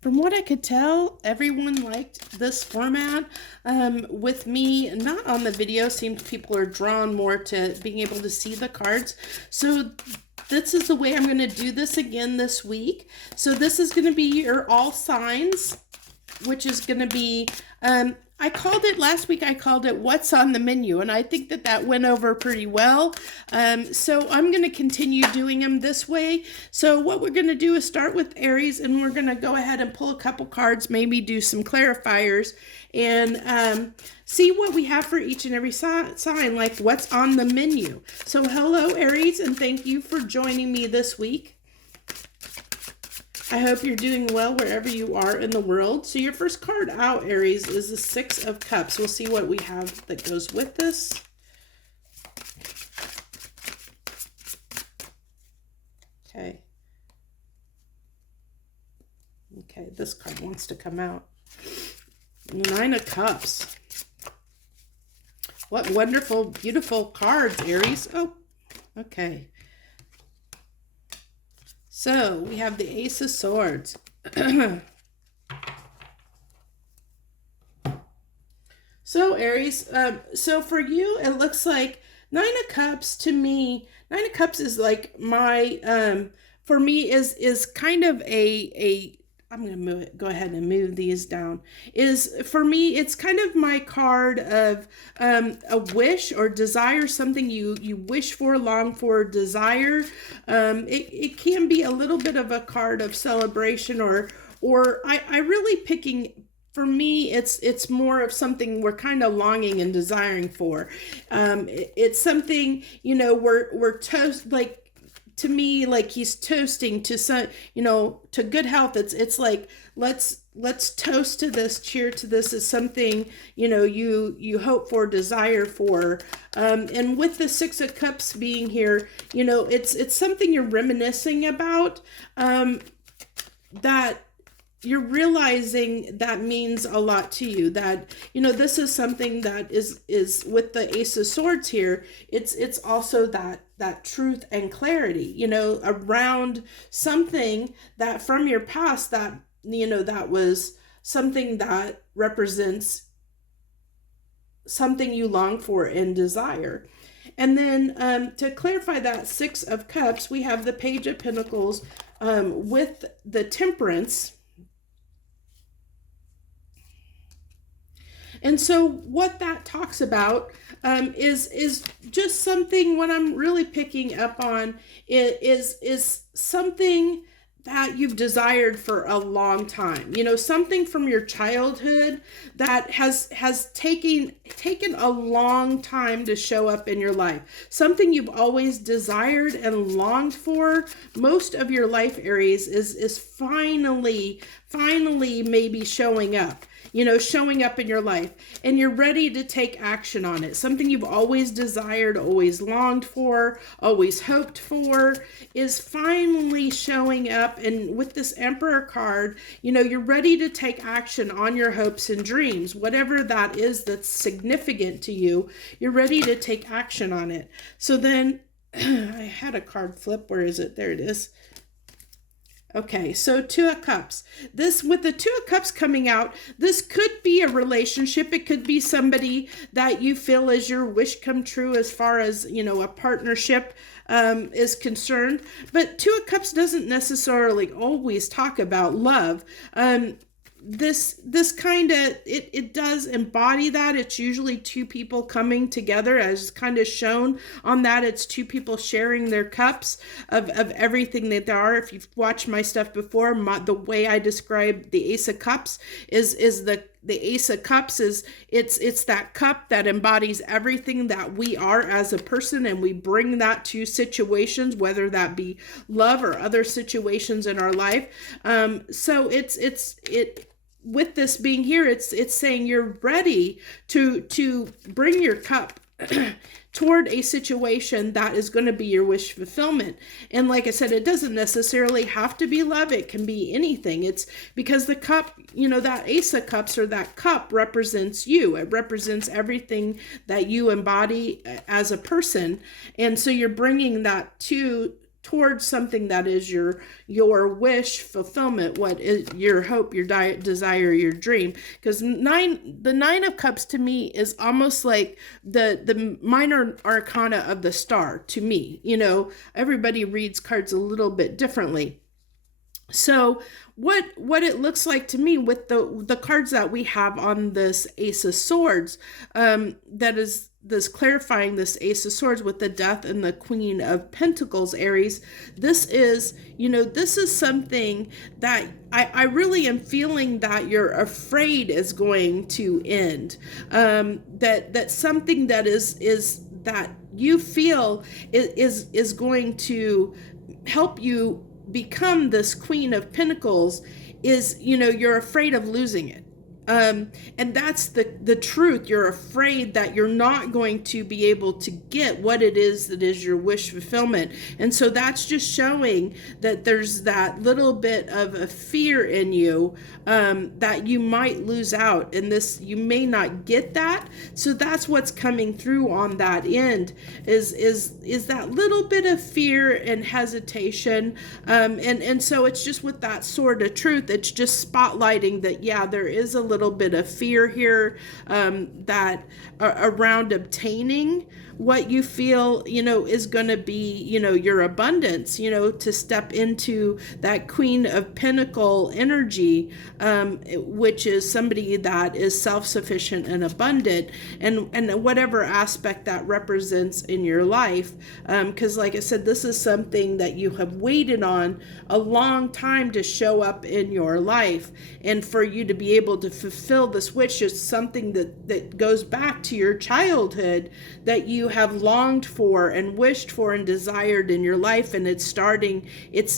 From what I could tell, everyone liked this format. With me not on the video, seems people are drawn more to being able to see the cards. So this is the way I'm going to do this again this week. So this is going to be your all signs, which is going to be, I called it last week, I called it What's on the Menu, and I think that that went over pretty well. So I'm going to continue doing them this way. So what we're going to do is start with Aries, and we're going to go ahead and pull a couple cards, maybe do some clarifiers, and see what we have for each and every sign, like what's on the menu. So hello, Aries, and thank you for joining me this week. I hope you're doing well wherever you are in the world. So your first card out, Aries, is the Six of Cups. We'll see what we have that goes with this. Okay. Okay, this card wants to come out. Nine of Cups. What wonderful, beautiful cards, Aries. Oh, okay. So we have the Ace of Swords. So Aries, so for you, it looks like Nine of Cups to me, Nine of Cups is like my, for me is kind of I'm going to go ahead and move these down, for me, it's kind of my card of a wish or desire, something you wish for, long for, desire. It can be a little bit of a card of celebration, or I really picking, for me, it's more of something we're kind of longing and desiring for. It's something, we're toast, like, to me, like he's toasting to some, to good health. It's like, let's toast to this, cheer to this, is something, you hope for, desire for. And with the Six of Cups being here, it's something you're reminiscing about, that you're realizing that means a lot to you, that, this is something that is with the Ace of Swords here. It's also that truth and clarity, around something that from your past, that, that was something that represents something you long for and desire. And then to clarify that Six of Cups, we have the Page of Pentacles with the Temperance. And so what that talks about is just something, what I'm really picking up on is something that you've desired for a long time, something from your childhood that has taken a long time to show up in your life, something you've always desired and longed for. Most of your life, Aries, is finally maybe showing up. Showing up in your life, and you're ready to take action on it. Something you've always desired, always longed for, always hoped for, is finally showing up. And with this Emperor card, you're ready to take action on your hopes and dreams. Whatever that is that's significant to you, you're ready to take action on it. So then, I had a card flip. Where is it? There it is. Okay, so Two of Cups. This, with the Two of Cups coming out, this could be a relationship. It could be somebody that you feel is your wish come true as far as, a partnership is concerned. But Two of Cups doesn't necessarily always talk about love. This kind of, it does embody that. It's usually two people coming together, as kind of shown on that. It's two people sharing their cups of everything that there are. If you've watched my stuff before, the way I describe the Ace of Cups is the Ace of Cups is it's that cup that embodies everything that we are as a person, and we bring that to situations, whether that be love or other situations in our life. So it with this being here, it's saying you're ready to bring your cup toward a situation that is going to be your wish fulfillment. And like I said, it doesn't necessarily have to be love. It can be anything. It's because the cup, that Ace of Cups, or that cup, represents you. It represents everything that you embody as a person. And so you're bringing that towards something that is your wish fulfillment, what is your hope, your desire, your dream. Because the Nine of Cups to me is almost like the minor arcana of the star to me. You know, everybody reads cards a little bit differently. So what it looks like to me with the cards that we have on this Ace of Swords, that is this clarifying this Ace of Swords with the Death and the Queen of Pentacles, Aries. This is, you know, this is something that I really am feeling that you're afraid is going to end. That something that is that you feel is going to help you become this Queen of Pentacles is, you know, you're afraid of losing it. And that's the truth. You're afraid that you're not going to be able to get what it is that is your wish fulfillment. And so that's just showing that there's that little bit of a fear in you, that you might lose out, and this, you may not get that. So that's what's coming through on that end is that little bit of fear and hesitation. And so it's just with that sword of truth, it's just spotlighting that, yeah, there is a little bit of fear here, that around obtaining what you feel, you know, is going to be, you know, your abundance, you know, to step into that Queen of Pentacle energy, which is somebody that is self-sufficient and abundant, and whatever aspect that represents in your life. Because like I said, this is something that you have waited on a long time to show up in your life, and for you to be able to fulfill this wish is something that goes back to your childhood, that you have longed for and wished for and desired in your life. And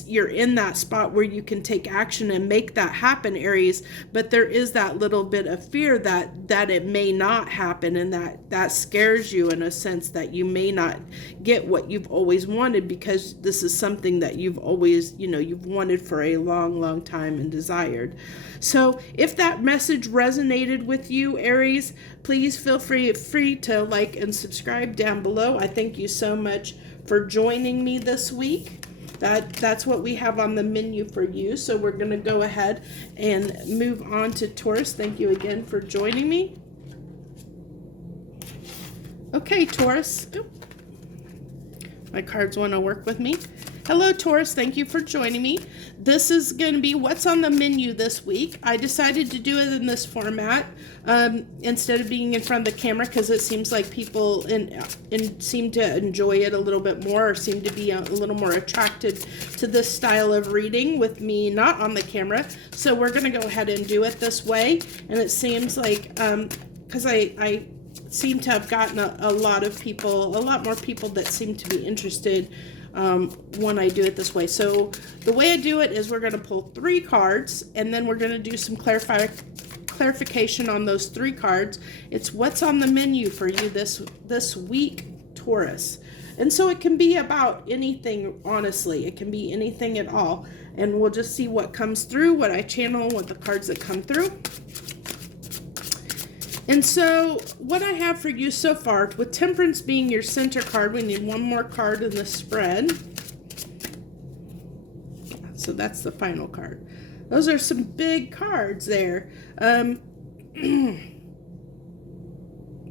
you're in that spot where you can take action and make that happen, Aries. But there is that little bit of fear that it may not happen, and that scares you in a sense that you may not get what you've always wanted, because this is something that you've always, you know, you've wanted for a long time and desired. So if that message resonated with you, Aries, please feel free to like and subscribe down below. I thank you so much for joining me this week. That's what we have on the menu for you. So we're going to go ahead and move on to Taurus. Thank you again for joining me. Okay, Taurus. My cards want to work with me. Hello, Taurus. Thank you for joining me. This is going to be what's on the menu this week. I decided to do it in this format instead of being in front of the camera, because it seems like people seem to enjoy it a little bit more, or seem to be a little more attracted to this style of reading with me not on the camera. So we're going to go ahead and do it this way. And it seems like, because I seem to have gotten a lot more people that seem to be interested when I do it this way. So the way I do it is we're going to pull 3 cards, and then we're going to do some clarification on those 3 cards. It's what's on the menu for you this week, Taurus. And so it can be about anything, honestly. It can be anything at all. And we'll just see what comes through, what I channel, what the cards that come through. And so what I have for you so far, with Temperance being your center card, we need one more card in the spread. So that's the final card. Those are some big cards there.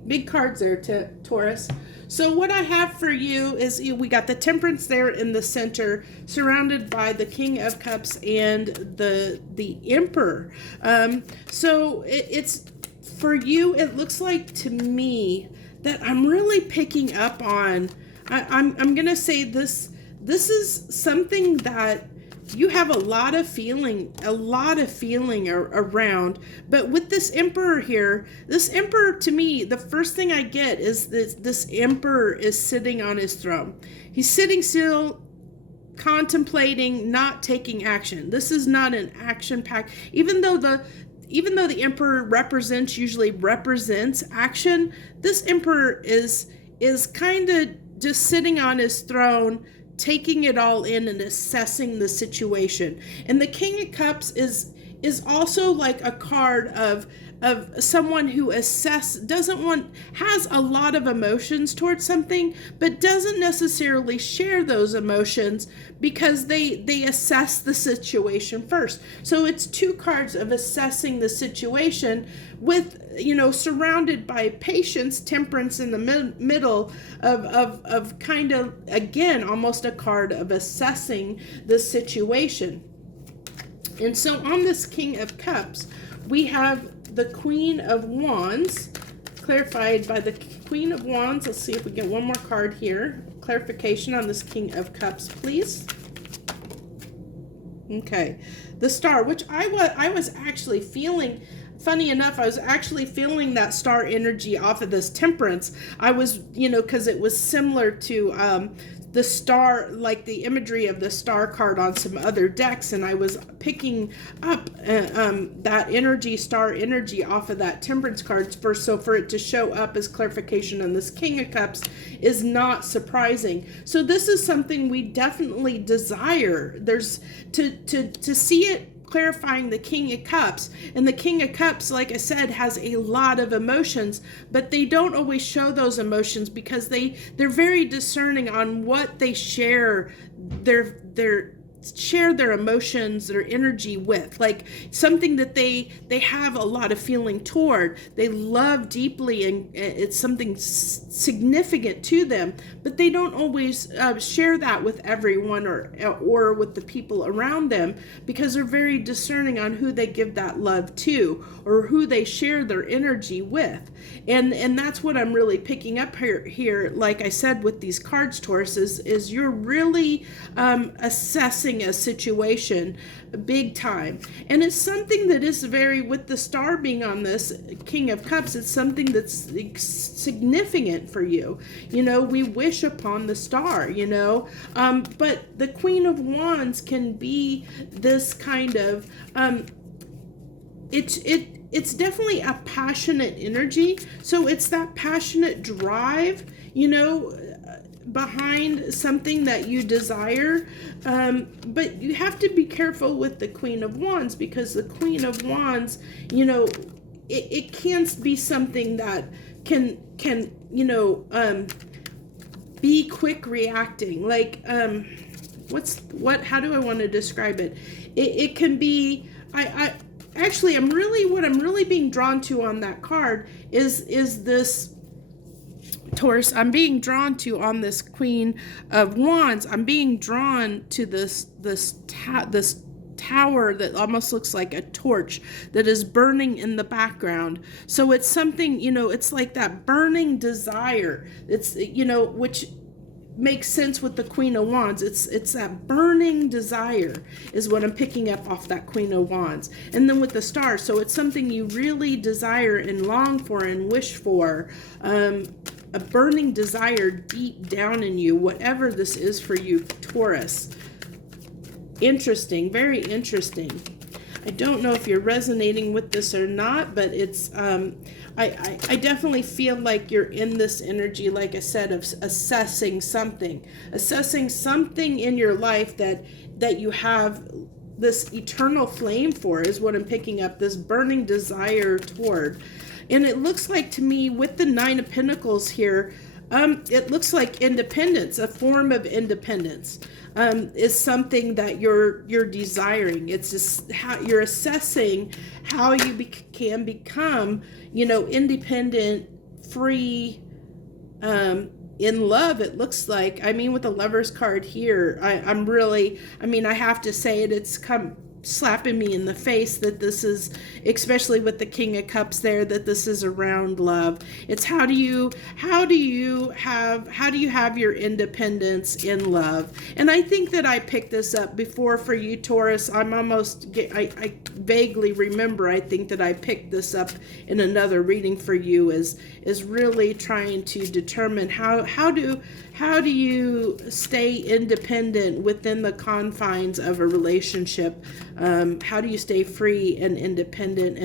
Big cards there, Taurus. So what I have for you is, we got the Temperance there in the center, surrounded by the King of Cups and the Emperor. So it's for you, it looks like to me that I'm really picking up on, I'm going to say this is something that you have a lot of feeling around. But with this Emperor here, this Emperor, to me, the first thing I get is this Emperor is sitting on his throne. He's sitting still, contemplating, not taking action. This is not an action pack, even though the Emperor usually represents action. This Emperor is kind of just sitting on his throne, taking it all in and assessing the situation. And the King of Cups is is also like a card of someone who has a lot of emotions towards something, but doesn't necessarily share those emotions because they assess the situation first. So it's two cards of assessing the situation with, surrounded by patience, temperance in the middle of kind of, again, almost a card of assessing the situation. And so on this King of Cups, we have the Queen of Wands, clarified by the Queen of Wands. Let's see if we get one more card here. Clarification on this King of Cups, please. Okay. The Star, which I was actually feeling, funny enough, I was actually feeling that star energy off of this Temperance. I was, because it was similar to the star, like the imagery of the star card on some other decks, and I was picking up that energy, star energy, off of that Temperance card first. So for it to show up as clarification on this King of Cups is not surprising. So this is something we definitely desire. There's to see it clarifying the King of Cups. And the King of Cups, like I said, has a lot of emotions, but they don't always show those emotions because they're very discerning on what they share their emotions, their energy with, like something that they have a lot of feeling toward, they love deeply, and it's something significant to them, but they don't always share that with everyone or with the people around them, because they're very discerning on who they give that love to or who they share their energy with. And that's what I'm really picking up here, like I said, with these cards, Taurus, is you're really assessing a situation big time. And it's something that is very, with the Star being on this King of Cups, it's something that's significant for you. We wish upon the star, but the Queen of Wands can be this kind of, it's definitely a passionate energy. So it's that passionate drive, behind something that you desire, but you have to be careful with the Queen of Wands, because the Queen of Wands, it can be something that can be quick reacting, like how do I want to describe it? It can be, what I'm really being drawn to on that card is this Taurus. I'm being drawn to, on this Queen of Wands, I'm being drawn to this tower that almost looks like a torch that is burning in the background. So it's something, it's like that burning desire. It's, which makes sense with the Queen of Wands. It's that burning desire is what I'm picking up off that Queen of Wands. And then with the Star, so it's something you really desire and long for and wish for, a burning desire deep down in you, whatever this is for you, Taurus. Interesting, very interesting. I don't know if you're resonating with this or not, but it's I definitely feel like you're in this energy, like I said, of assessing something in your life that you have this eternal flame for, is what I'm picking up, this burning desire toward. And it looks like to me, with the Nine of Pentacles here, it looks like independence, a form of independence, is something that you're desiring. It's just how you're assessing how you can become, independent, free, in love. It looks like, with the Lover's card here, I have to say it's come slapping me in the face that this is, especially with the King of Cups there, that this is around love. It's how do you have your independence in love? And I think that I picked this up before for you, Taurus. I vaguely remember, I think that I picked this up in another reading for you, is really trying to determine how do you stay independent within the confines of a relationship? How do you stay free and independent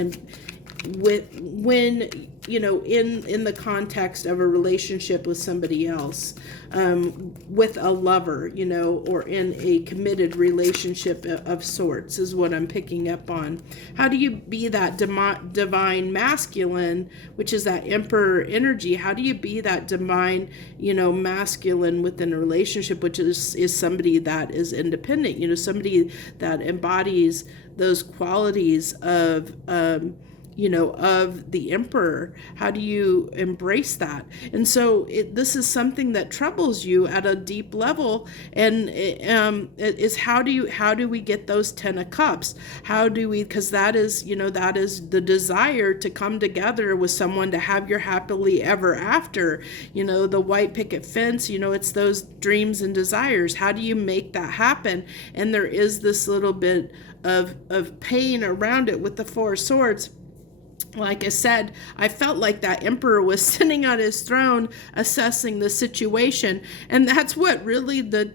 when in the context of a relationship with somebody else, with a lover, or in a committed relationship of sorts, is what I'm picking up on. How do you be that divine masculine, which is that emperor energy? How do you be that divine, masculine within a relationship, which is somebody that is independent, somebody that embodies those qualities of of the emperor? How do you embrace that? And so this is something that troubles you at a deep level, and is how do we get those 10 of cups? How do we, because that is the desire to come together with someone, to have your happily ever after, the white picket fence, it's those dreams and desires. How do you make that happen? And there is this little bit of pain around it with the Four of Swords. Like I said, I felt like that emperor was sitting on his throne assessing the situation. And that's what really the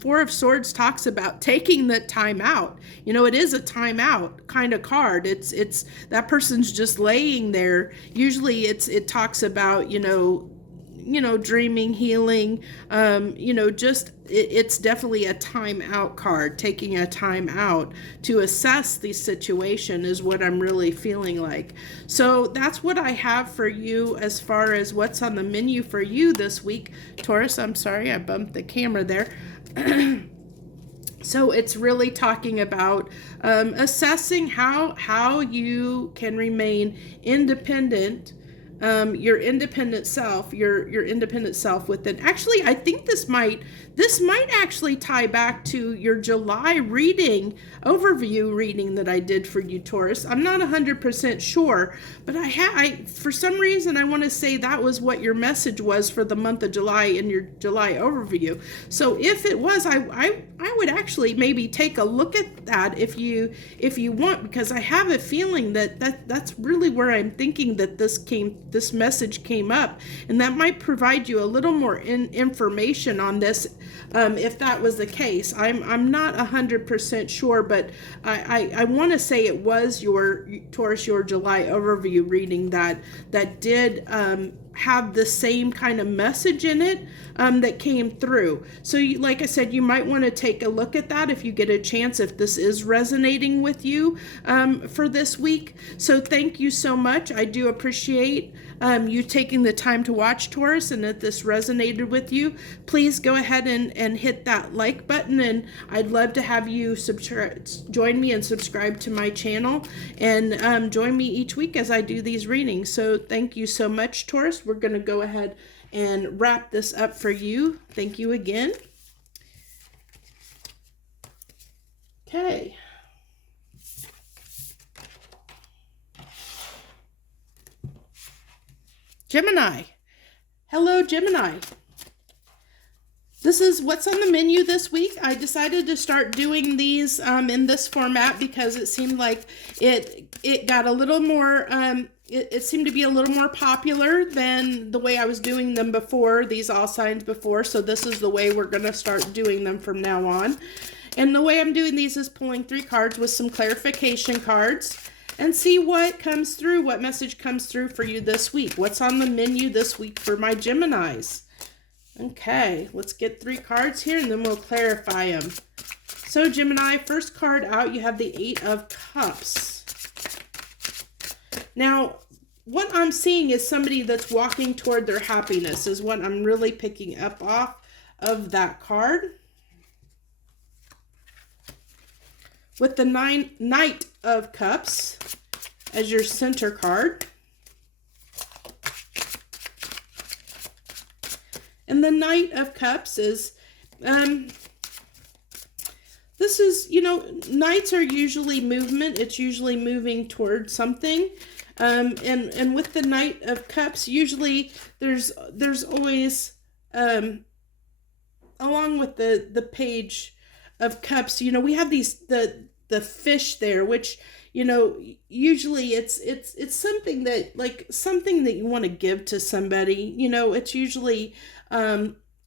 Four of Swords talks about, taking the time out. It is a time out kind of card. It's that person's just laying there. Usually it talks about, dreaming, healing, it's definitely a time out card. Taking a time out to assess the situation is what I'm really feeling like. So that's what I have for you as far as what's on the menu for you this week, Taurus. I'm sorry, I bumped the camera there. So it's really talking about assessing how you can remain independent, your independent self, your independent self within. Actually, I think this might actually tie back to your July overview reading that I did for you, Taurus. I'm not 100% sure, but I for some reason I want to say that was what your message was for the month of July in your July overview. So if it was, I would actually maybe take a look at that if you want, because I have a feeling that's really where I'm thinking that this message came up, and that might provide you a little more information on this, if that was the case. I'm not 100% sure, but I want to say it was your Taurus, your July overview reading that did have the same kind of message in it that came through. So like I said, you might want to take a look at that if you get a chance, if this is resonating with you for this week. So thank you so much. I do appreciate you taking the time to watch, Taurus, and if this resonated with you, please go ahead and hit that like button, and I'd love to have you join me and subscribe to my channel, and join me each week as I do these readings. So thank you so much, Taurus. We're going to go ahead and wrap this up for you. Thank you again. Okay. Gemini. Hello, Gemini. This is what's on the menu this week. I decided to start doing these in this format because it seemed like it got a little more, it seemed to be a little more popular than the way I was doing them before, these all signs before. So this is the way we're going to start doing them from now on. And the way I'm doing these is pulling 3 cards with some clarification cards, and see what comes through, what message comes through for you this week. What's on the menu this week for my Geminis? Okay, let's get 3 cards here and then we'll clarify them. So Gemini, first card out, you have the 8 of Cups. Now, what I'm seeing is somebody that's walking toward their happiness is what I'm really picking up off of that card. With the Knight of Cups as your center card. And the Knight of Cups is, this is, Knights are usually movement. It's usually moving towards something. And with the Knight of Cups, usually there's always, along with the Page of Cups, we have the fish there, which, usually it's something that, like, something that you want to give to somebody. It's usually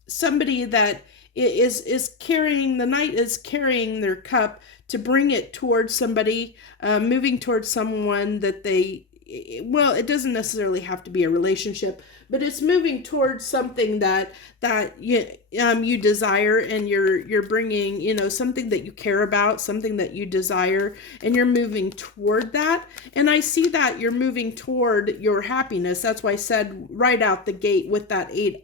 somebody that is carrying, the knight is carrying their cup to bring it towards somebody, moving towards someone that they, well, it doesn't necessarily have to be a relationship, but it's moving towards something that you desire, and you're bringing, something that you care about, something that you desire, and you're moving toward that. And I see that you're moving toward your happiness. That's why I said right out the gate with that eight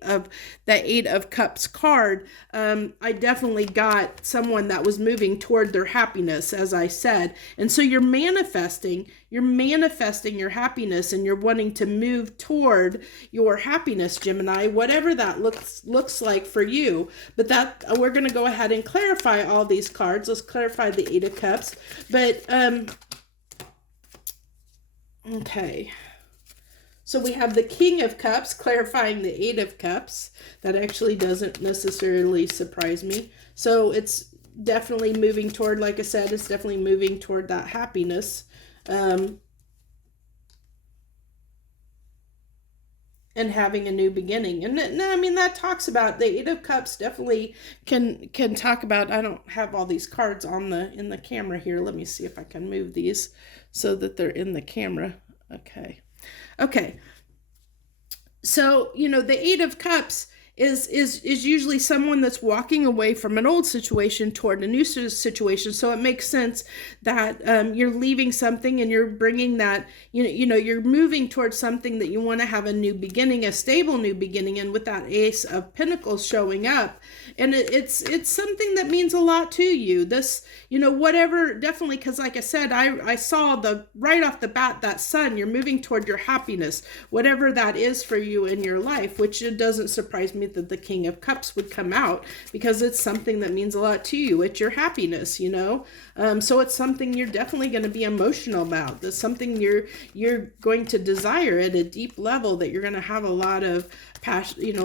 of cups card, I definitely got someone that was moving toward their happiness, as I said. And so you're manifesting your happiness, and you're wanting to move toward your happiness, Gemini, whatever that looks like for you. But that we're going to go ahead and clarify all these cards. Let's clarify the Eight of Cups. But okay, so we have the King of Cups clarifying the Eight of Cups. That actually doesn't necessarily surprise me. So it's definitely moving toward, like I said, it's definitely moving toward that happiness. And having a new beginning. And I mean, that talks about the Eight of Cups, definitely can talk about, I don't have all these cards on in the camera here. Let me see if I can move these so that they're in the camera. Okay. So, the Eight of Cups is usually someone that's walking away from an old situation toward a new situation. So it makes sense that you're leaving something and you're bringing that, you're moving towards something that you want to have a new beginning, a stable new beginning. And with that Ace of Pentacles showing up, and it's something that means a lot to you. This, whatever, definitely, because like I said, I saw right off the bat, that Sun, you're moving toward your happiness, whatever that is for you in your life, which it doesn't surprise me that the King of Cups would come out, because it's something that means a lot to you. It's your happiness, so it's something you're definitely going to be emotional about. That's something you're going to desire at a deep level, that you're going to have a lot of passion,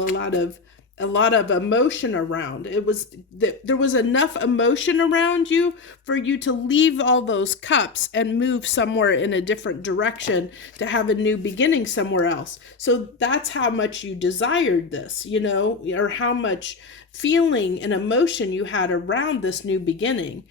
a lot of emotion around. There was enough emotion around you for you to leave all those cups and move somewhere in a different direction, to have a new beginning somewhere else. So that's how much you desired this, or how much feeling and emotion you had around this new beginning.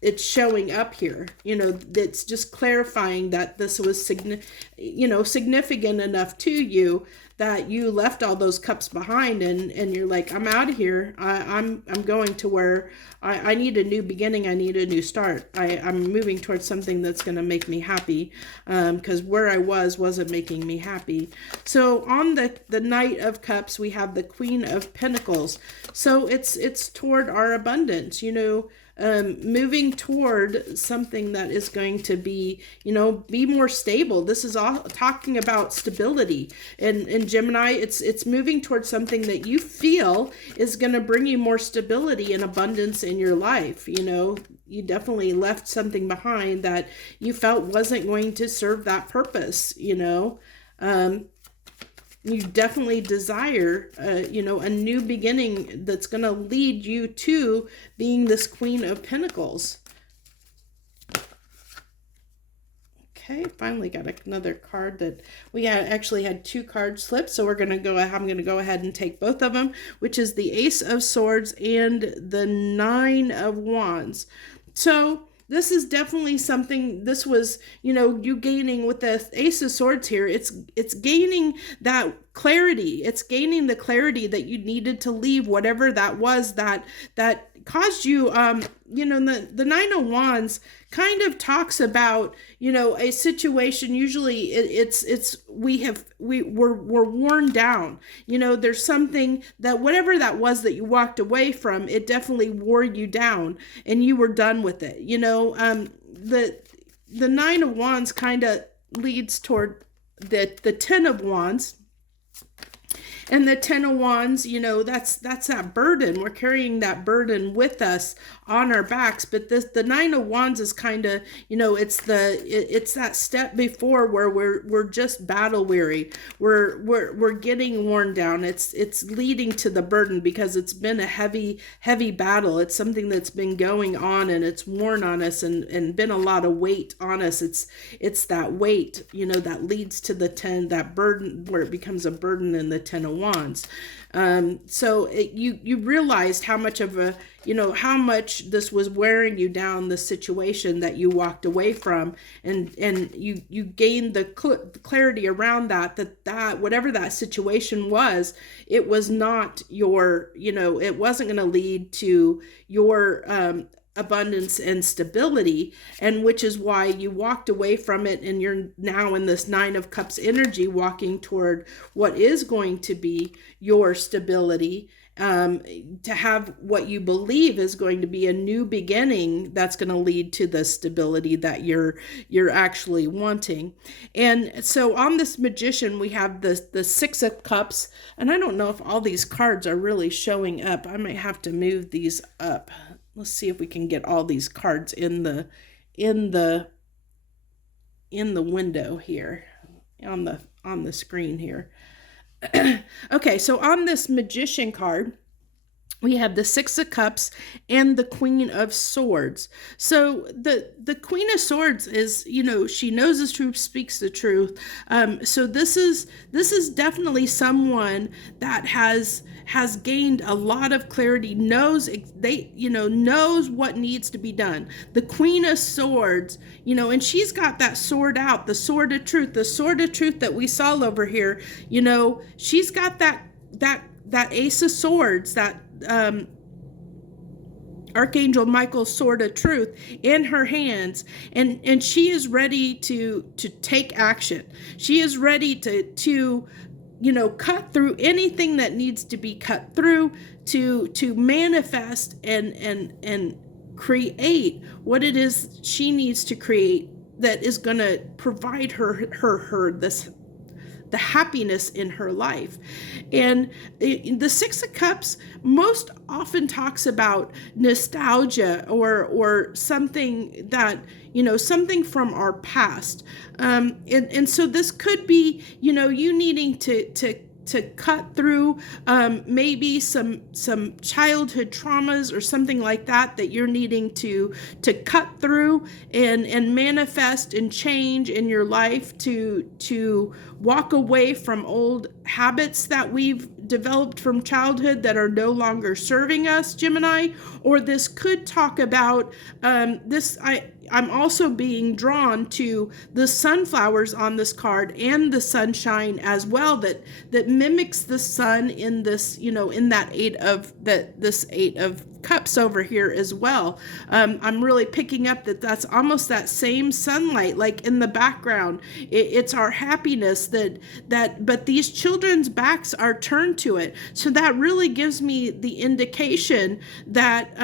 It's showing up here. It's just clarifying that this was significant enough to you that you left all those cups behind, and you're like, I'm out of here. I'm going to where I need a new beginning. I need a new start. I'm moving towards something that's going to make me happy, because where I wasn't making me happy. So on the Knight of Cups, we have the Queen of Pentacles. So it's toward our abundance, moving toward something that is going to be, be more stable. This is all talking about stability. And in Gemini, it's moving towards something that you feel is going to bring you more stability and abundance in your life. You definitely left something behind that you felt wasn't going to serve that purpose. You definitely desire, a new beginning that's going to lead you to being this Queen of Pentacles. Okay, finally got another card that we actually had two cards slipped, so I'm going to go ahead and take both of them, which is the Ace of Swords and the Nine of Wands. So this is definitely something, this was, you gaining with the Ace of Swords here, it's gaining that clarity. It's gaining the clarity that you needed to leave whatever that was that caused you, the Nine of Wands kind of talks about, a situation. Usually we're worn down. There's something that whatever that was that you walked away from, it definitely wore you down and you were done with it. The Nine of Wands kind of leads toward the Ten of Wands. And the Ten of Wands, that's that burden. We're carrying that burden with us on our backs. But the Nine of Wands is kind of, it's that step before where we're just battle weary. We're getting worn down. It's leading to the burden because it's been a heavy battle. It's something that's been going on and it's worn on us and been a lot of weight on us. It's that weight, that leads to the 10, that burden where it becomes a burden in the Ten of Wands. You realized how much of a, how much this was wearing you down, the situation that you walked away from, and you gained the clarity around that whatever that situation was, it was not your, it wasn't going to lead to your abundance and stability, and which is why you walked away from it, and you're now in this Nine of Cups energy, walking toward what is going to be your stability, to have what you believe is going to be a new beginning that's going to lead to the stability that you're actually wanting. And so on this Magician, we have the Six of Cups, and I don't know if all these cards are really showing up. I might have to move these up. Let's see if we can get all these cards in the window here, on the screen here. Okay, so on this Magician card, we have the Six of Cups and the Queen of Swords. So the Queen of Swords is, she knows the truth, speaks the truth. So this is definitely someone that has gained a lot of clarity, knows what needs to be done. The Queen of Swords, and she's got that sword out, the sword of truth that we saw over here. She's got that Ace of Swords, that Archangel Michael's sword of truth in her hands, and she is ready to take action. She is ready to cut through anything that needs to be cut through, to manifest and create what it is she needs to create, that is going to provide her the happiness in her life. And the Six of Cups most often talks about nostalgia, or something that, something from our past. And so this could be, you needing to cut through maybe some childhood traumas or something like that you're needing to cut through and manifest and change in your life, to walk away from old habits that we've developed from childhood that are no longer serving us, Gemini. Or this could talk about I'm also being drawn to the sunflowers on this card, and the sunshine as well, that mimics the sun in this, in that this Eight of Cups over here as well. I'm really picking up that's almost that same sunlight, like in the background. It's our happiness but these children's backs are turned to it. So that really gives me the indication that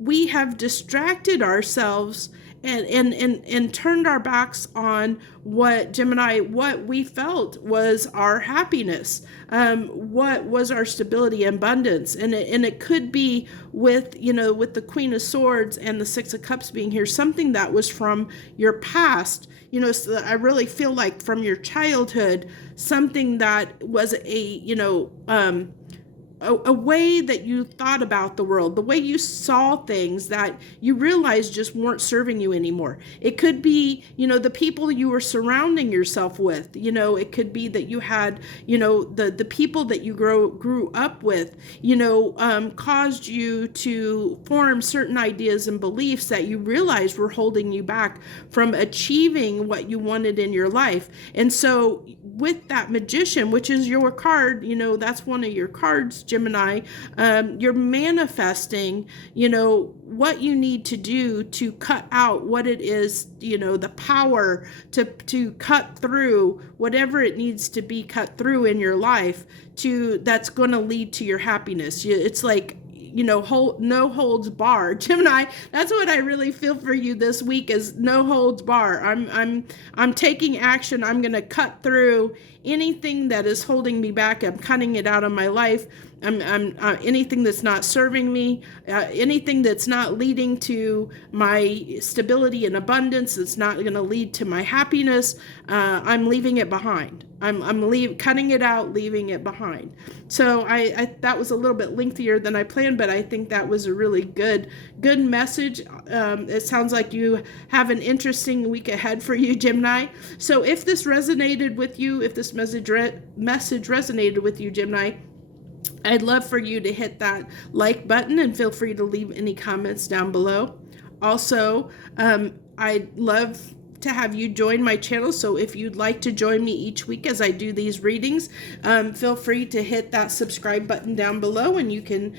we have distracted ourselves and turned our backs on what we felt was our happiness, what was our stability and abundance. And it could be with the Queen of Swords and the Six of Cups being here, something that was from your past, so I really feel like from your childhood, something that was a way that you thought about the world, the way you saw things that you realized just weren't serving you anymore. It could be, the people you were surrounding yourself with. It could be that you had, the people that you grew up with, caused you to form certain ideas and beliefs that you realized were holding you back from achieving what you wanted in your life. And so with that Magician, which is your card, that's one of your cards, Gemini, you're manifesting, what you need to do to cut out what it is, the power to cut through whatever it needs to be cut through in your life, that's going to lead to your happiness. It's like, no holds barred, Gemini. That's what I really feel for you this week, is no holds barred. I'm taking action. I'm going to cut through anything that is holding me back. I'm cutting it out of my life. I'm anything that's not serving me, anything that's not leading to my stability and abundance, that's not going to lead to my happiness. I'm leaving it behind. I'm cutting it out, leaving it behind. So I that was a little bit lengthier than I planned, but I think that was a really good message. It sounds like you have an interesting week ahead for you, Gemini. So if this resonated with you, if this message resonated with you, Gemini, I'd love for you to hit that like button and feel free to leave any comments down below. Also, I'd love to have you join my channel. So if you'd like to join me each week as I do these readings, feel free to hit that subscribe button down below, and you can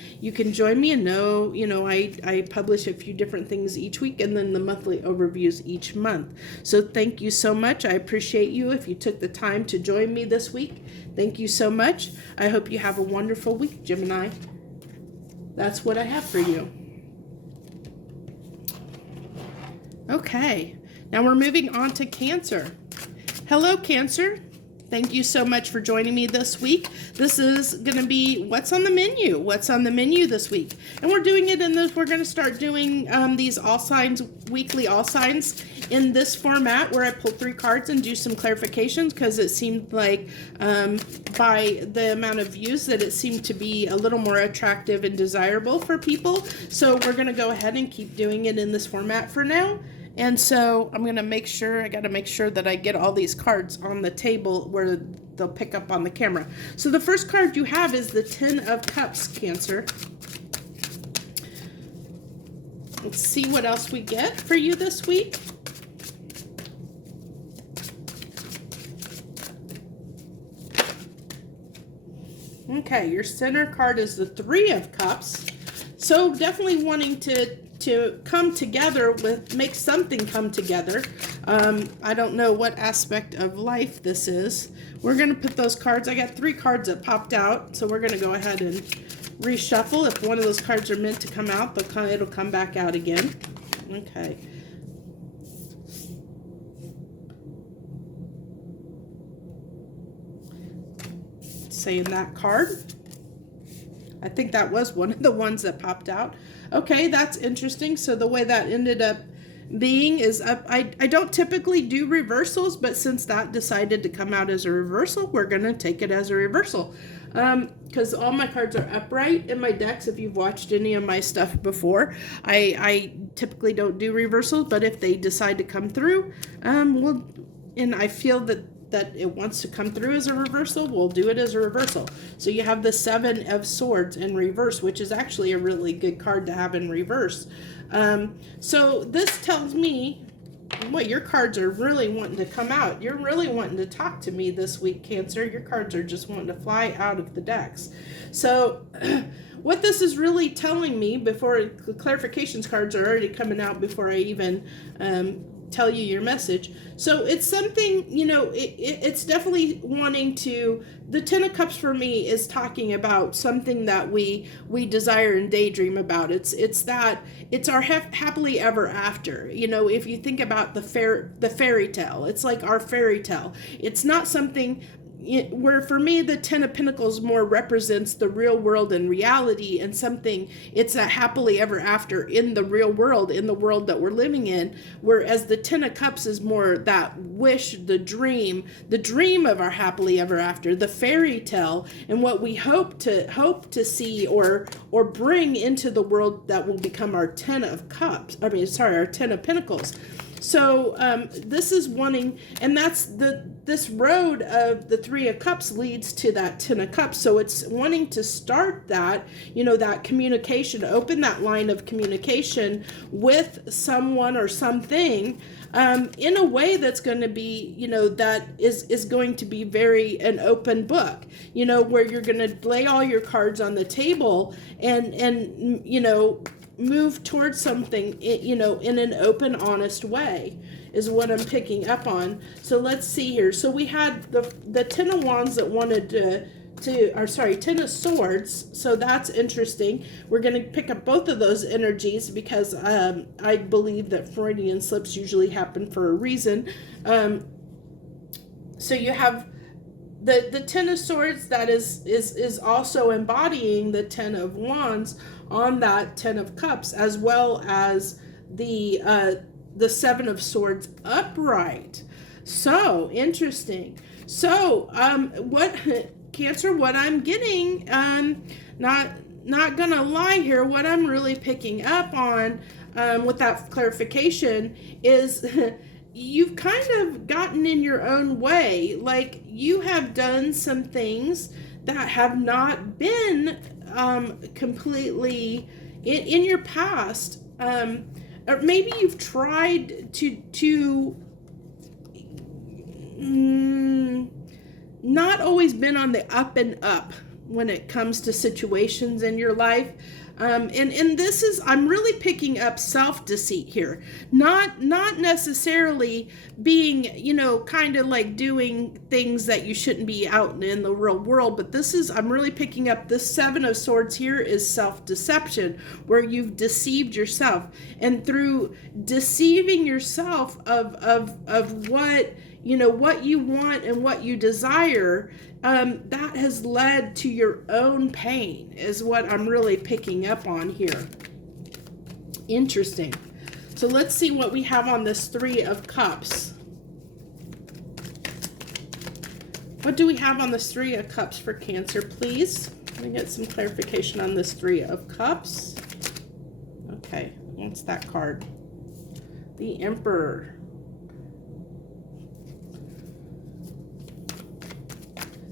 join me and know, I publish a few different things each week, and then the monthly overviews each month. So thank you so much. I appreciate you if you took the time to join me this week. Thank you so much. I hope you have a wonderful week, Gemini. That's what I have for you. Okay. Now we're moving on to Cancer. Hello, Cancer. Thank you so much for joining me this week. This is going to be what's on the menu. What's on the menu this week? And we're doing it in this. We're going to start doing these all signs, weekly all signs in this format where I pull 3 cards and do some clarifications, because it seemed like by the amount of views that it seemed to be a little more attractive and desirable for people. So we're going to go ahead and keep doing it in this format for now. And so I'm going to make sure, I got to make sure that I get all these cards on the table where they'll pick up on the camera. So the first card you have is the 10 of Cups, Cancer. Let's see what else we get for you this week. Okay, your center card is the 3 of Cups. So definitely wanting to come together make something come together. I don't know what aspect of life this is. We're going to put those cards. I got 3 cards that popped out, so we're going to go ahead and reshuffle. If one of those cards are meant to come out, it'll come back out again. Okay. Saying that card. I think that was one of the ones that popped out. Okay, that's interesting. So the way that ended up being is I don't typically do reversals, but since that decided to come out as a reversal, we're going to take it as a reversal. Because all my cards are upright in my decks. If you've watched any of my stuff before, I typically don't do reversals, but if they decide to come through, and I feel that it wants to come through as a reversal, we'll do it as a reversal. So you have the 7 of Swords in reverse, which is actually a really good card to have in reverse. So this tells me, well, your cards are really wanting to come out. You're really wanting to talk to me this week, Cancer. Your cards are just wanting to fly out of the decks. So what this is really telling me, before the clarifications cards are already coming out before I even tell you your message. So it's something, it's definitely wanting to, the 10 of Cups for me is talking about something that we desire and daydream about. It's our happily ever after. If you think about the fairy tale, it's like our fairy tale. It's not something where, for me, the 10 of Pentacles more represents the real world and reality, and something, it's a happily ever after in the real world, in the world that we're living in, whereas the 10 of Cups is more that wish, the dream of our happily ever after, the fairy tale, and what we hope to see or bring into the world that will become our 10 of Cups, our 10 of Pentacles. So this is wanting, and that's this road of the 3 of Cups leads to that 10 of Cups. So it's wanting to start that, that communication, open that line of communication with someone or something in a way that's going to be, that is going to be very an open book, where you're going to lay all your cards on the table and move towards something, in an open, honest way is what I'm picking up on. So let's see here. So we had the 10 of Wands that wanted 10 of Swords. So that's interesting. We're going to pick up both of those energies because I believe that Freudian slips usually happen for a reason. So you have the 10 of Swords that is also embodying the 10 of Wands on that 10 of Cups, as well as the 7 of Swords upright. So interesting. So what Cancer, what I'm getting, not gonna lie here, what I'm really picking up on with that clarification is you've kind of gotten in your own way. Like, you have done some things that have not been completely in your past. Or maybe you've tried to not always been on the up and up when it comes to situations in your life. And this is, I'm really picking up self-deceit here. Not necessarily being, you know, kind of like doing things that you shouldn't be out in the real world, but this is, I'm really picking up this Seven of Swords here is self-deception, where you've deceived yourself. And through deceiving yourself of what, you know, what you want and what you desire, that has led to your own pain, is what I'm really picking up on here. Interesting. So let's see what we have on this Three of Cups. What do we have on this Three of Cups for Cancer, please? Let me get some clarification on this Three of Cups. Okay, what's that card? The Emperor.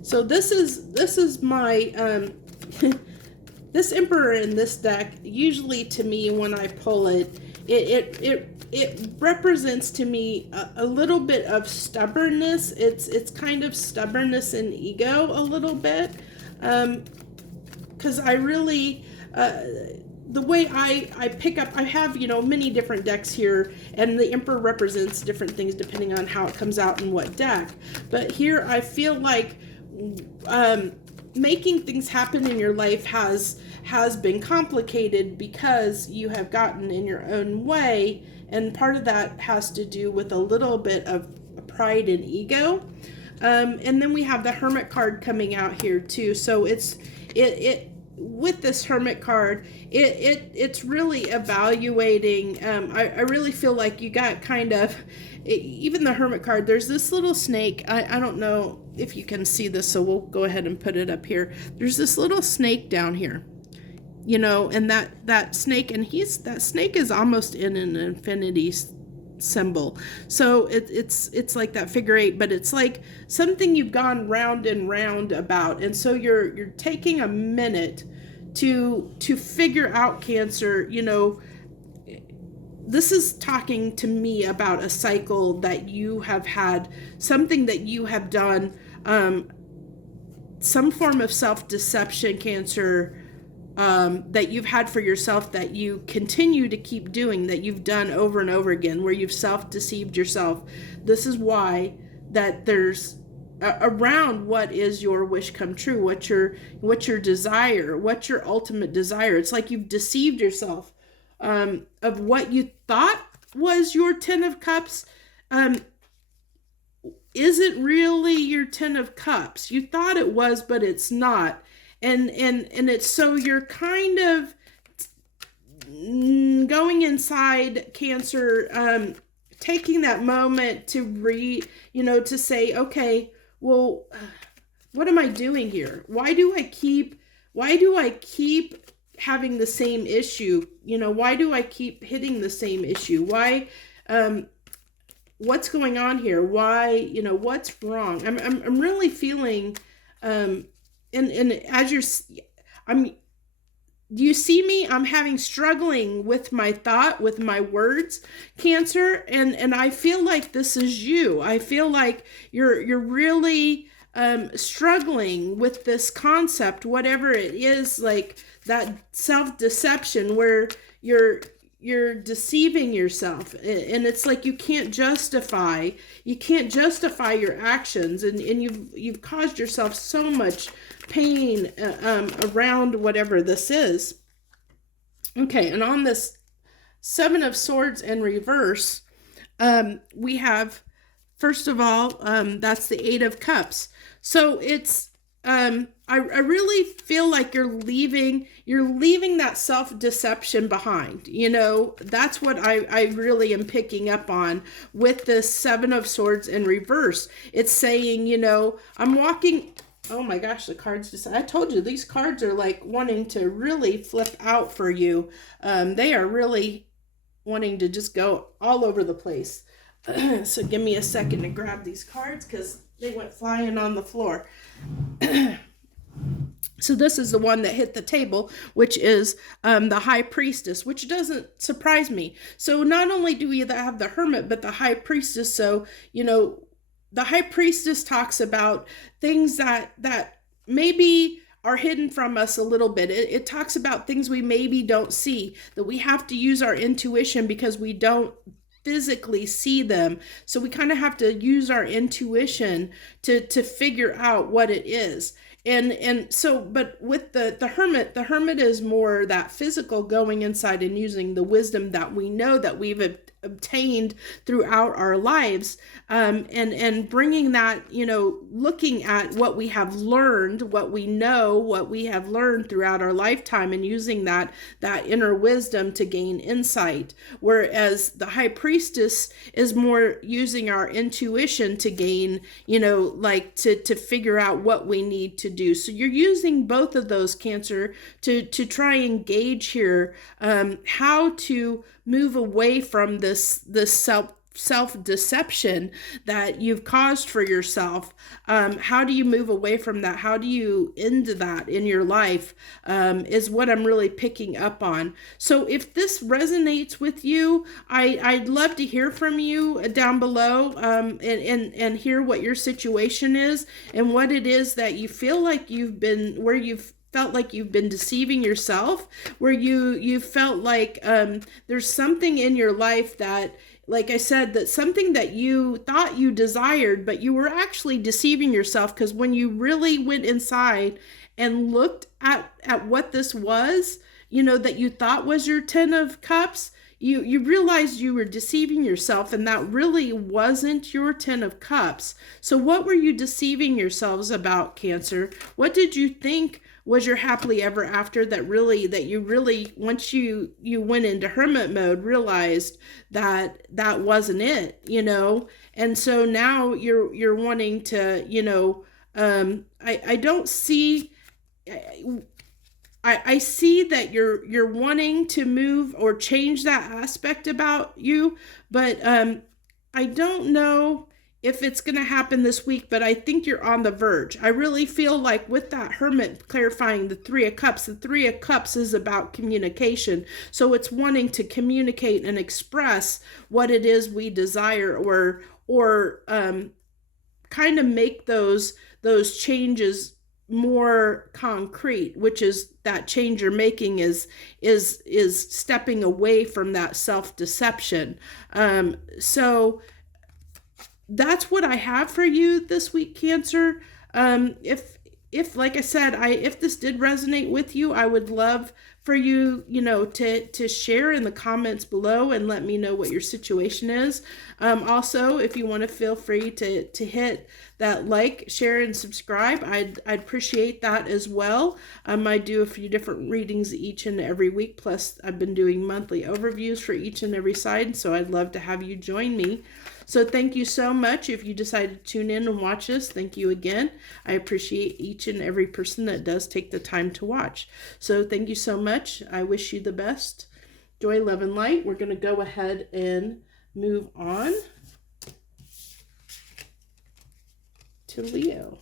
So this is my this Emperor in this deck. Usually, to me, when I pull it, it represents to me a little bit of stubbornness. It's kind of stubbornness and ego a little bit, because I really the way I pick up, I have, you know, many different decks here, and the Emperor represents different things depending on how it comes out in what deck. But here I feel like making things happen in your life has been complicated because you have gotten in your own way, and part of that has to do with a little bit of pride and ego. And then we have the Hermit card coming out here too. So it with this Hermit card, it's really evaluating. I really feel like you got kind of, even the Hermit card, there's this little snake. I don't know if you can see this, so we'll go ahead and put it up here. There's this little snake down here, you know, and that snake, and that snake is almost in an infinity symbol. So it's like that figure eight, but it's like something you've gone round and round about. And so you're taking a minute to figure out, Cancer, you know, this is talking to me about a cycle that you have had, something that you have done, some form of self-deception, Cancer, that you've had for yourself, that you continue to keep doing, that you've done over and over again, where you've self-deceived yourself. This is why that there's around what is your wish come true, what's your desire, what's your ultimate desire. It's like you've deceived yourself of what you thought was your Ten of Cups. Isn't really your Ten of Cups. You thought it was, but it's not. And it's, so you're kind of going inside, Cancer, taking that moment to to say, okay, well, what am I doing here? Why do I keep having the same issue? You know, why do I keep hitting the same issue? Why, what's going on here? Why, you know, what's wrong? I'm really feeling, and as do you see me? I'm struggling with my thought, with my words, Cancer, and I feel like this is you. I feel like you're really struggling with this concept, whatever it is, like that self-deception where you're deceiving yourself, and it's like you can't justify your actions, and you've caused yourself so much pain around whatever this is. Okay, and on this Seven of Swords in reverse, we have, first of all, that's the Eight of Cups. So it's I really feel like you're leaving that self-deception behind. You know, that's what I really am picking up on with this Seven of Swords in reverse. It's saying, you know, I'm walking. Oh my gosh, the cards just, I told you, these cards are like wanting to really flip out for you. They are really wanting to just go all over the place. So give me a second to grab these cards because they went flying on the floor. So this is the one that hit the table, which is the High Priestess, which doesn't surprise me. So not only do we have the Hermit, but the High Priestess. So, the High Priestess talks about things that maybe are hidden from us a little bit. It talks about things we maybe don't see, that we have to use our intuition because we don't physically see them. So we kind of have to use our intuition to figure out what it is. And so, but with the hermit is more that physical, going inside and using the wisdom that we know that we've obtained throughout our lives, and bringing that, looking at what we have learned, what we know, what we have learned throughout our lifetime, and using that inner wisdom to gain insight. Whereas the High Priestess is more using our intuition to gain, like to figure out what we need to do. So you're using both of those, Cancer, to try and gauge here how to move away from this self-deception that you've caused for yourself. How do you move away from that? How do you end that in your life, is what I'm really picking up on. So if this resonates with you, I'd love to hear from you down below, and hear what your situation is and what it is that you feel like where you've felt like you've been deceiving yourself, where you felt like there's something in your life that, like I said, that something that you thought you desired, but you were actually deceiving yourself, because when you really went inside and looked at what this was, that you thought was your 10 of Cups, you realized you were deceiving yourself, and that really wasn't your 10 of Cups. So what were you deceiving yourselves about, Cancer? What did you think was your happily ever after that you really, once you went into hermit mode, realized that wasn't it, And so now you're wanting to, I don't see, I see that you're wanting to move or change that aspect about you, but I don't know if it's going to happen this week, but I think you're on the verge. I really feel like with that Hermit clarifying the 3 of Cups, the 3 of Cups is about communication. So it's wanting to communicate and express what it is we desire, or kind of make those changes more concrete, which is that change you're making is stepping away from that self-deception. So that's what I have for you this week, Cancer. If like I said, if this did resonate with you, I would love for you, to share in the comments below and let me know what your situation is. Also, if you want to, feel free to hit that like, share, and subscribe. I'd appreciate that as well. I do a few different readings each and every week. Plus, I've been doing monthly overviews for each and every side. So I'd love to have you join me. So thank you so much. If you decided to tune in and watch this, thank you again. I appreciate each and every person that does take the time to watch. So thank you so much. I wish you the best. Joy, love, and light. We're going to go ahead and move on to Leo.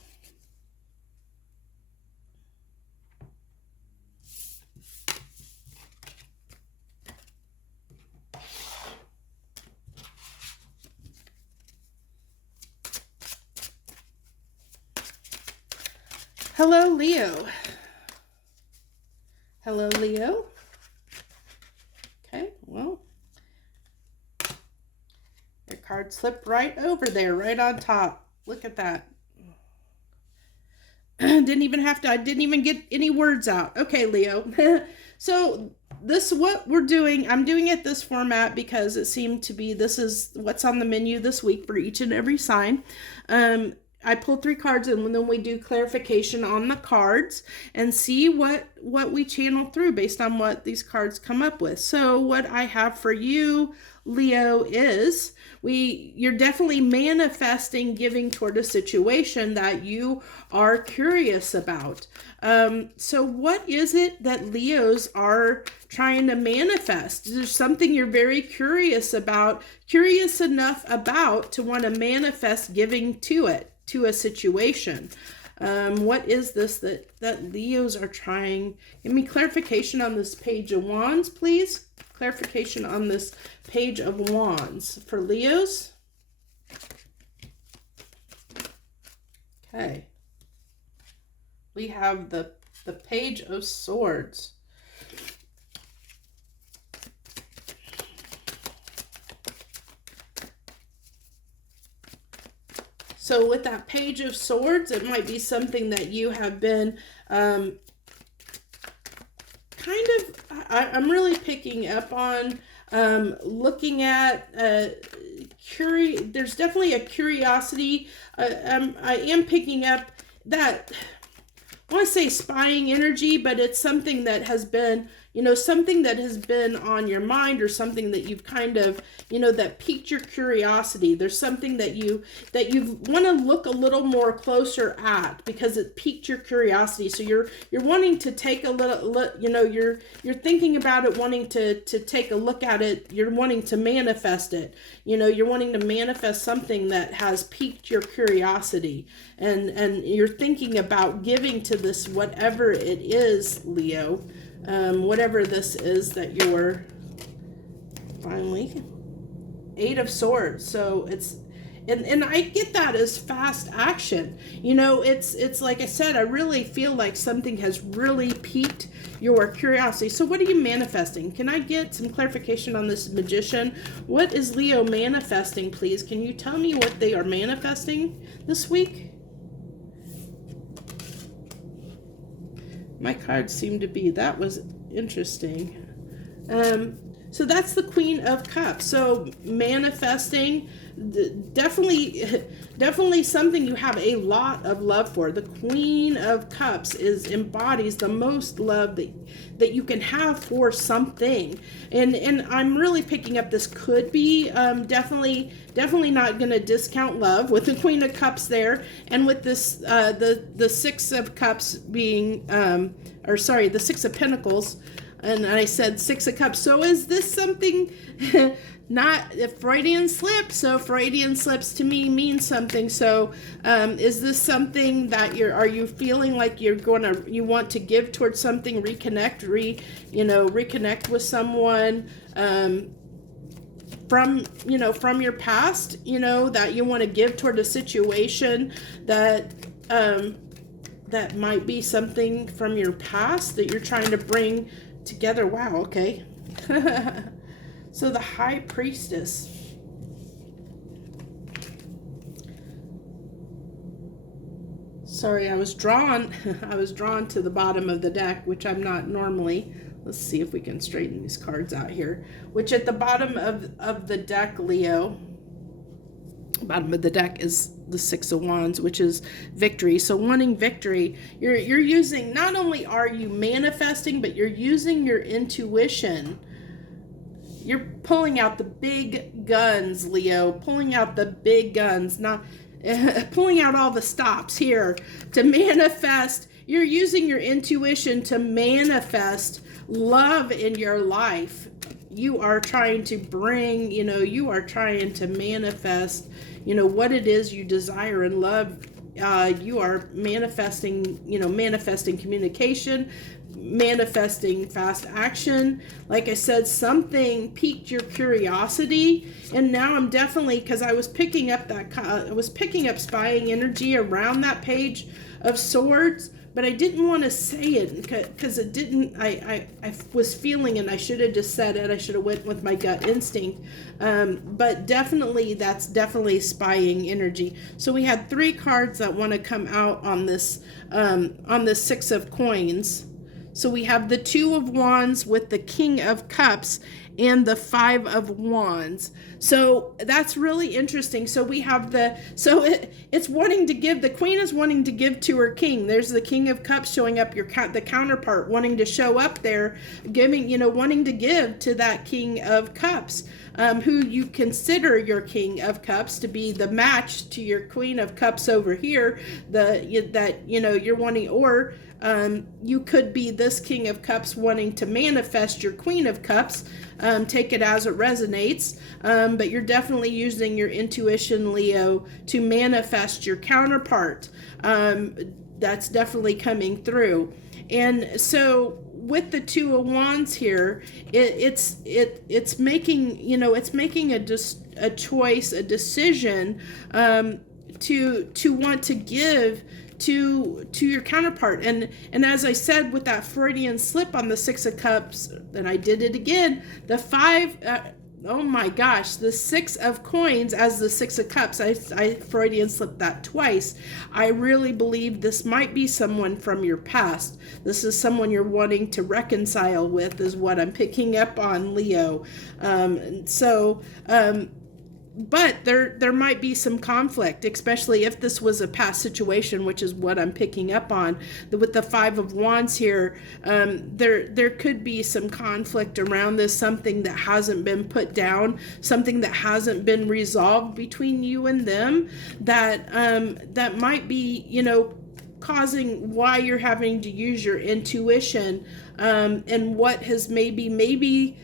Hello, Leo. Hello, Leo. Okay, well, your card slipped right over there, right on top. Look at that. I didn't even get any words out. Okay, Leo. So this is what we're doing. I'm doing it this format because it seemed to be, this is what's on the menu this week for each and every sign. I pulled 3 cards, and then we do clarification on the cards and see what we channel through based on what these cards come up with. So what I have for you, Leo, is you're definitely manifesting giving toward a situation that you are curious about. So what is it that Leos are trying to manifest? There's something you're very curious about, curious enough about to want to manifest giving to it, to a situation. What is this that Leos are trying? Give me clarification on this Page of Wands, please. Clarification on this Page of Wands for Leos. Okay. We have the Page of Swords. So with that Page of Swords, it might be something that you have been I'm really picking up on, looking at, there's definitely a curiosity. I am picking up that, I want to say spying energy, but it's something that has been, something that has been on your mind, or something that you've kind of, that piqued your curiosity. There's something that you want to look a little more closer at because it piqued your curiosity. So you're wanting to take a little, you're thinking about it, wanting to take a look at it. You're wanting to manifest it. You're wanting to manifest something that has piqued your curiosity, and you're thinking about giving to this, whatever it is, Leo. Whatever this is that you're finally, 8 of Swords. So it's, and I get that as fast action. It's like I said, I really feel like something has really piqued your curiosity. So what are you manifesting? Can I get some clarification on this Magician? What is Leo manifesting, please? Can you tell me what they are manifesting this week? My cards seem to be, that was interesting. So that's the Queen of Cups. So manifesting, definitely something you have a lot of love for. The Queen of Cups embodies the most love that you can have for something. And I'm really picking up, this could be definitely not going to discount love with the Queen of Cups there, and with this the Six of Cups being the Six of Pentacles, and I said Six of Cups. So is this something not a Freudian slip? So Freudian slips to me mean something. So is this something that are you feeling like you want to give towards something, reconnect with someone from your past, that you want to give toward a situation that that might be something from your past that you're trying to bring together. Wow, okay. So the High Priestess. Sorry, I was drawn to the bottom of the deck, which I'm not normally. Let's see if we can straighten these cards out here. Which at the bottom of the deck, Leo, bottom of the deck is the Six of Wands, which is victory. So wanting victory, you're using, not only are you manifesting, but you're using your intuition. You're pulling out the big guns, Leo, pulling out the big guns, not pulling out all the stops here to manifest. You're using your intuition to manifest love in your life. You are trying to bring, you are trying to manifest, what it is you desire in love. You are manifesting, manifesting communication, manifesting fast action. Like I said, something piqued your curiosity, and now I'm definitely, because I was picking up spying energy around that Page of Swords, but I didn't want to say it because it didn't, I was feeling, and I should have just said it. I should have went with my gut instinct. But definitely, that's definitely spying energy. So we had 3 cards that want to come out on this Six of Coins. So we have the Two of Wands with the King of Cups and the Five of Wands. So that's really interesting. So we have it's wanting to give, the Queen is wanting to give to her King. There's the King of Cups showing up, the counterpart wanting to show up there, giving, wanting to give to that King of Cups, who you consider your King of Cups to be the match to your Queen of Cups over here, you're wanting, or you could be this King of Cups wanting to manifest your Queen of Cups. Take it as it resonates, but you're definitely using your intuition, Leo, to manifest your counterpart. that's definitely coming through. And so with the Two of Wands here, it's making, you know, it's making a choice, a decision, to want to give to your counterpart. And as I said with that Freudian slip on the Six of Cups, and I did it again, the five, oh my gosh, the Six of Coins as the Six of Cups. I Freudian slipped that twice. I really believe this might be someone from your past. This is someone you're wanting to reconcile with, is what I'm picking up on, Leo. But there might be some conflict, especially if this was a past situation, which is what I'm picking up on. With the Five of Wands here, there could be some conflict around this, something that hasn't been put down, something that hasn't been resolved between you and them, that might be, you know, causing why you're having to use your intuition, and what has maybe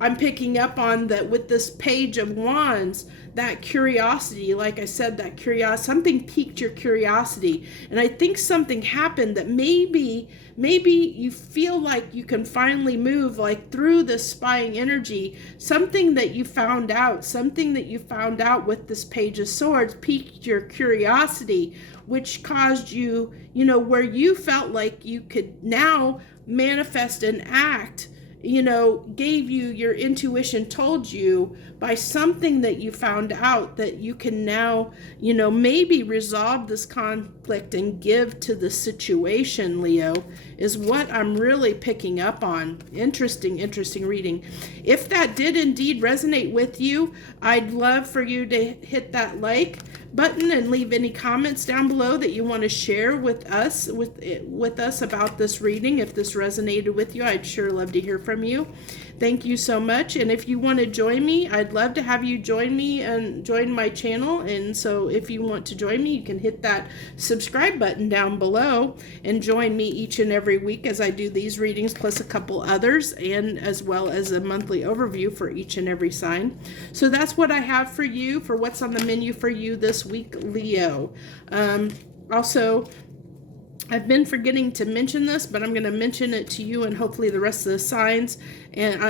I'm picking up on that with this Page of Wands, that curiosity, like I said, that curiosity, something piqued your curiosity. And I think something happened that maybe you feel like you can finally move, like through this spying energy, something that you found out with this Page of Swords piqued your curiosity, which caused you, you know, where you felt like you could now manifest and act, you know, gave you your intuition, told you by something that you found out that you can now, you know, maybe resolve this conflict and give to the situation, Leo, is what I'm really picking up on. Interesting reading. If that did indeed resonate with you, I'd love for you to hit that like button and leave any comments down below that you want to share with us about this reading. If this resonated with you, I'd sure love to hear from you. Thank you so much. And if you want to join me, I'd love to have you join me and join my channel. And so if you want to join me, you can hit that subscribe button down below and join me each and every week as I do these readings, plus a couple others, and as well as a monthly overview for each and every sign. So that's what I have for you, for what's on the menu for you this week, Leo. Also, I've been forgetting to mention this, but I'm going to mention it to you and hopefully the rest of the signs. And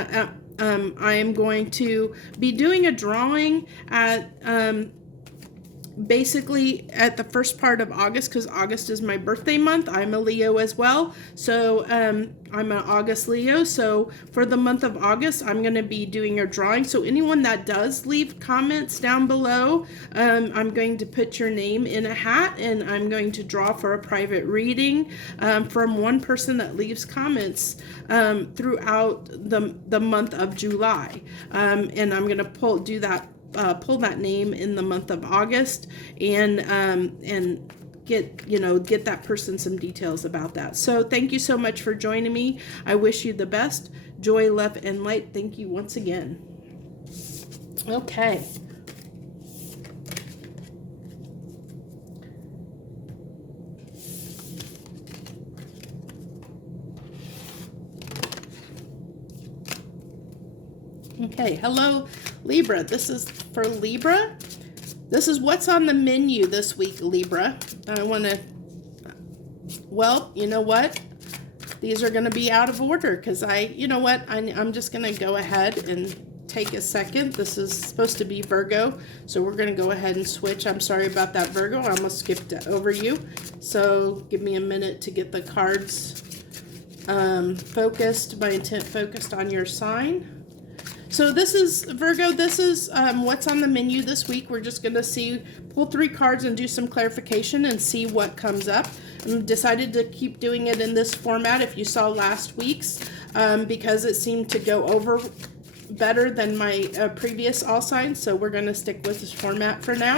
I am going to be doing a drawing at basically at the first part of August, because August is my birthday month. I'm a Leo as well, so I'm an August Leo. So for the month of August, I'm going to be doing a drawing. So anyone that does leave comments down below, I'm going to put your name in a hat, and I'm going to draw for a private reading from one person that leaves comments throughout the month of July, and I'm going to pull that name in the month of August, and get that person some details about that. So thank you so much for joining me. I wish you the best. Joy, love, and light. Thank you once again. Okay. Okay, hello Libra. This is for Libra. This is what's on the menu this week, Libra. I want to, well, you know what? These are going to be out of order because I'm just going to go ahead and take a second. This is supposed to be Virgo, so we're going to go ahead and switch. I'm sorry about that, Virgo. I almost skipped over you. So give me a minute to get the cards focused, my intent focused on your sign. So this is, Virgo, this is what's on the menu this week. We're just going to pull 3 cards and do some clarification and see what comes up. I decided to keep doing it in this format if you saw last week's, because it seemed to go over better than my previous all signs. So we're going to stick with this format for now.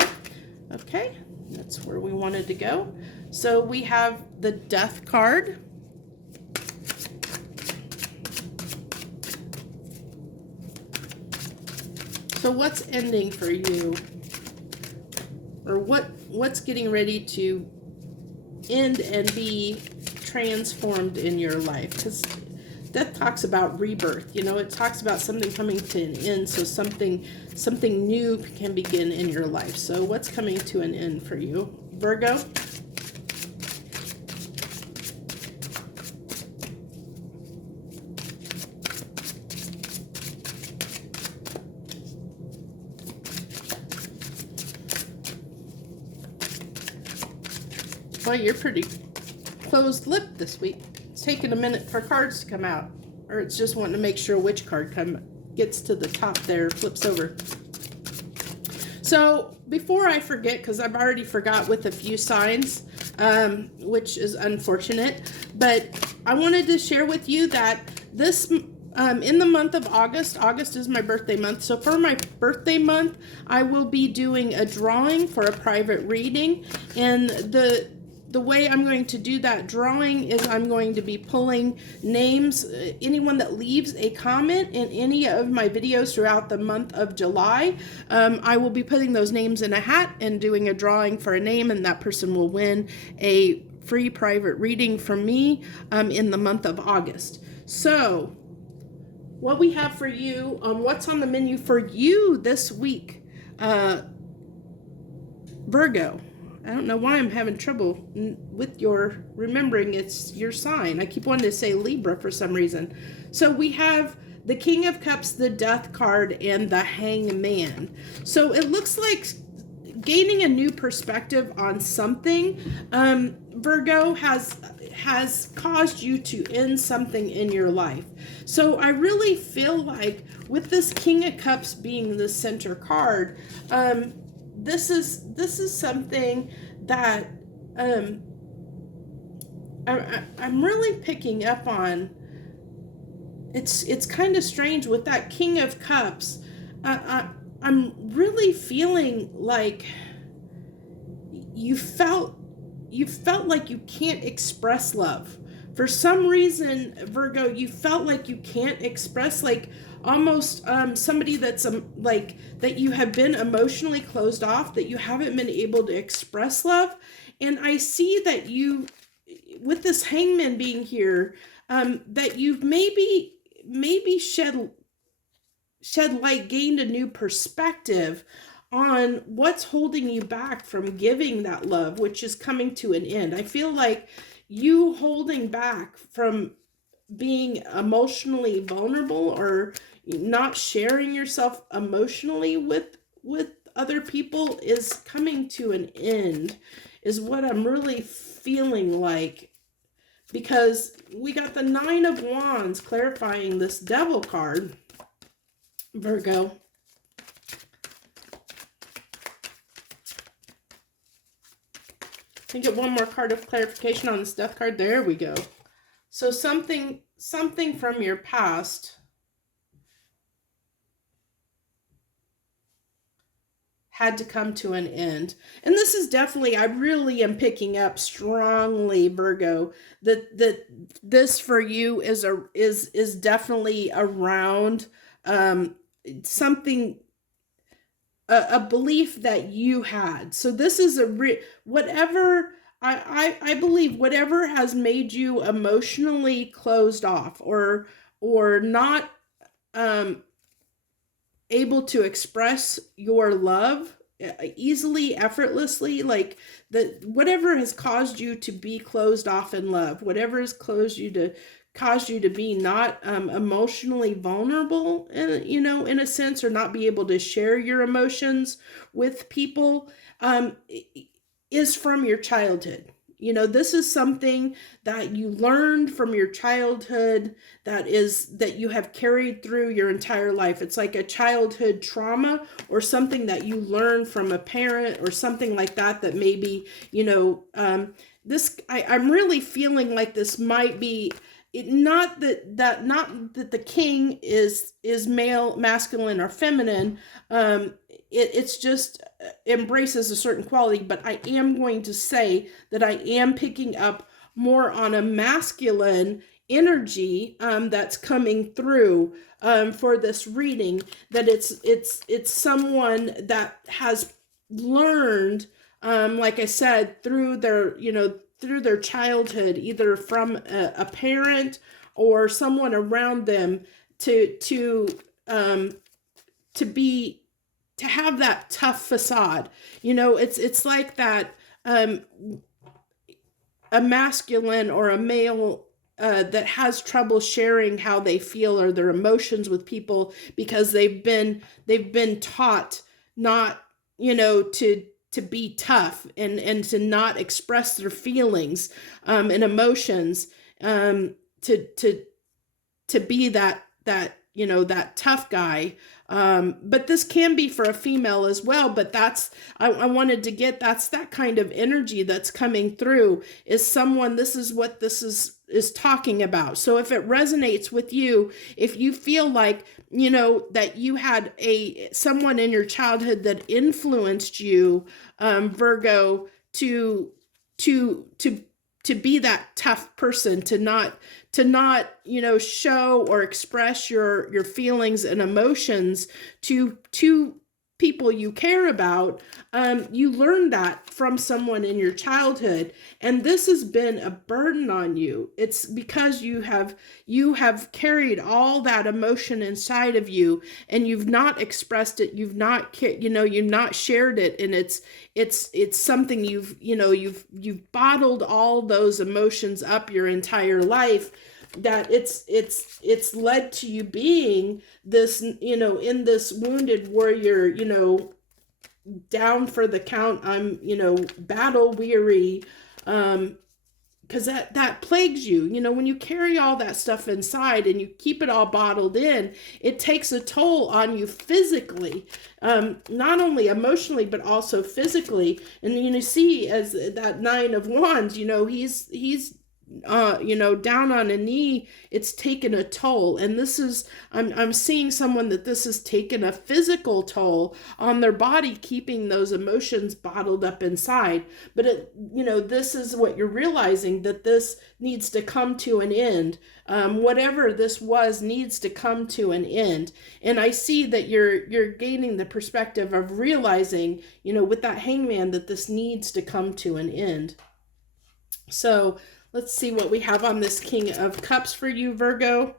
Okay, that's where we wanted to go. So we have the Death card. So what's ending for you, or what's getting ready to end and be transformed in your life? Because Death talks about rebirth. It talks about something coming to an end, so something new can begin in your life. So what's coming to an end for you, Virgo? Boy, you're pretty closed-lipped this week. It's taking a minute for cards to come out. Or it's just wanting to make sure which card gets to the top there, flips over. So before I forget, because I've already forgot with a few signs, which is unfortunate, but I wanted to share with you that this in the month of August is my birthday month. So for my birthday month, I will be doing a drawing for a private reading. And the way I'm going to do that drawing is I'm going to be pulling names. Anyone that leaves a comment in any of my videos throughout the month of July, I will be putting those names in a hat and doing a drawing for a name, and that person will win a free private reading from me in the month of August. So what we have for you, what's on the menu for you this week, Virgo. I don't know why I'm having trouble with your remembering it's your sign. I keep wanting to say Libra for some reason. So we have the King of Cups, the Death card, and the Hangman. So it looks like gaining a new perspective on something. Virgo has caused you to end something in your life. So I really feel like with this King of Cups being the center card, this is something that I'm really picking up on. It's kind of strange with that King of Cups. I'm really feeling like you felt like you can't express love. For some reason, Virgo, you felt like you can't express, like almost somebody that's like that you have been emotionally closed off, that you haven't been able to express love. And I see that you, with this Hangman being here, that you've maybe shed light, gained a new perspective on what's holding you back from giving that love, which is coming to an end. I feel like you holding back from being emotionally vulnerable or not sharing yourself emotionally with other people is coming to an end, is what I'm really feeling like, because we got the Nine of Wands clarifying this Devil card, Virgo. Can I get one more card of clarification on this Death card? There we go. So something from your past had to come to an end. And this is definitely, I really am picking up strongly, Virgo, that this for you is definitely around something, a belief that you had. So this is whatever, I believe whatever has made you emotionally closed off or not able to express your love easily, effortlessly, like whatever has caused you to be closed off in love, whatever has caused you to be not emotionally vulnerable, in a sense, or not be able to share your emotions with people, is from your childhood. This is something that you learned from your childhood that you have carried through your entire life. It's like a childhood trauma or something that you learned from a parent or something like that maybe, I'm really feeling like this might be, not that the king is male, masculine, or feminine. It's just embraces a certain quality, but I am going to say that I am picking up more on a masculine energy that's coming through for this reading, that it's someone that has learned, like I said, through their childhood, either from a parent or someone around them, to have that tough facade. It's like that, a masculine or a male that has trouble sharing how they feel or their emotions with people because they've been taught not, be tough and to not express their feelings and emotions, to be that that tough guy. But this can be for a female as well, but that's, I wanted to get, that's that kind of energy that's coming through, is someone, this is what this is talking about. So if it resonates with you, if you feel like, that you had someone in your childhood that influenced you, Virgo, to be that tough person, to not show or express your feelings and emotions to people you care about, you learned that from someone in your childhood, and this has been a burden on you. It's because you have carried all that emotion inside of you, and you've not expressed it, you've not shared it, and it's something you've bottled all those emotions up your entire life, that it's led to you being this, in this wounded warrior, down for the count, I'm, battle weary, because that plagues you. When you carry all that stuff inside and you keep it all bottled in, it takes a toll on you physically, not only emotionally but also physically. And you see, as that Nine of Wands, he's down on a knee, it's taken a toll. And this is, I'm seeing someone that this has taken a physical toll on their body, keeping those emotions bottled up inside. But this is what you're realizing, that this needs to come to an end. Whatever this was needs to come to an end. And I see that you're gaining the perspective of realizing, with that Hangman, that this needs to come to an end. So let's see what we have on this King of Cups for you, Virgo.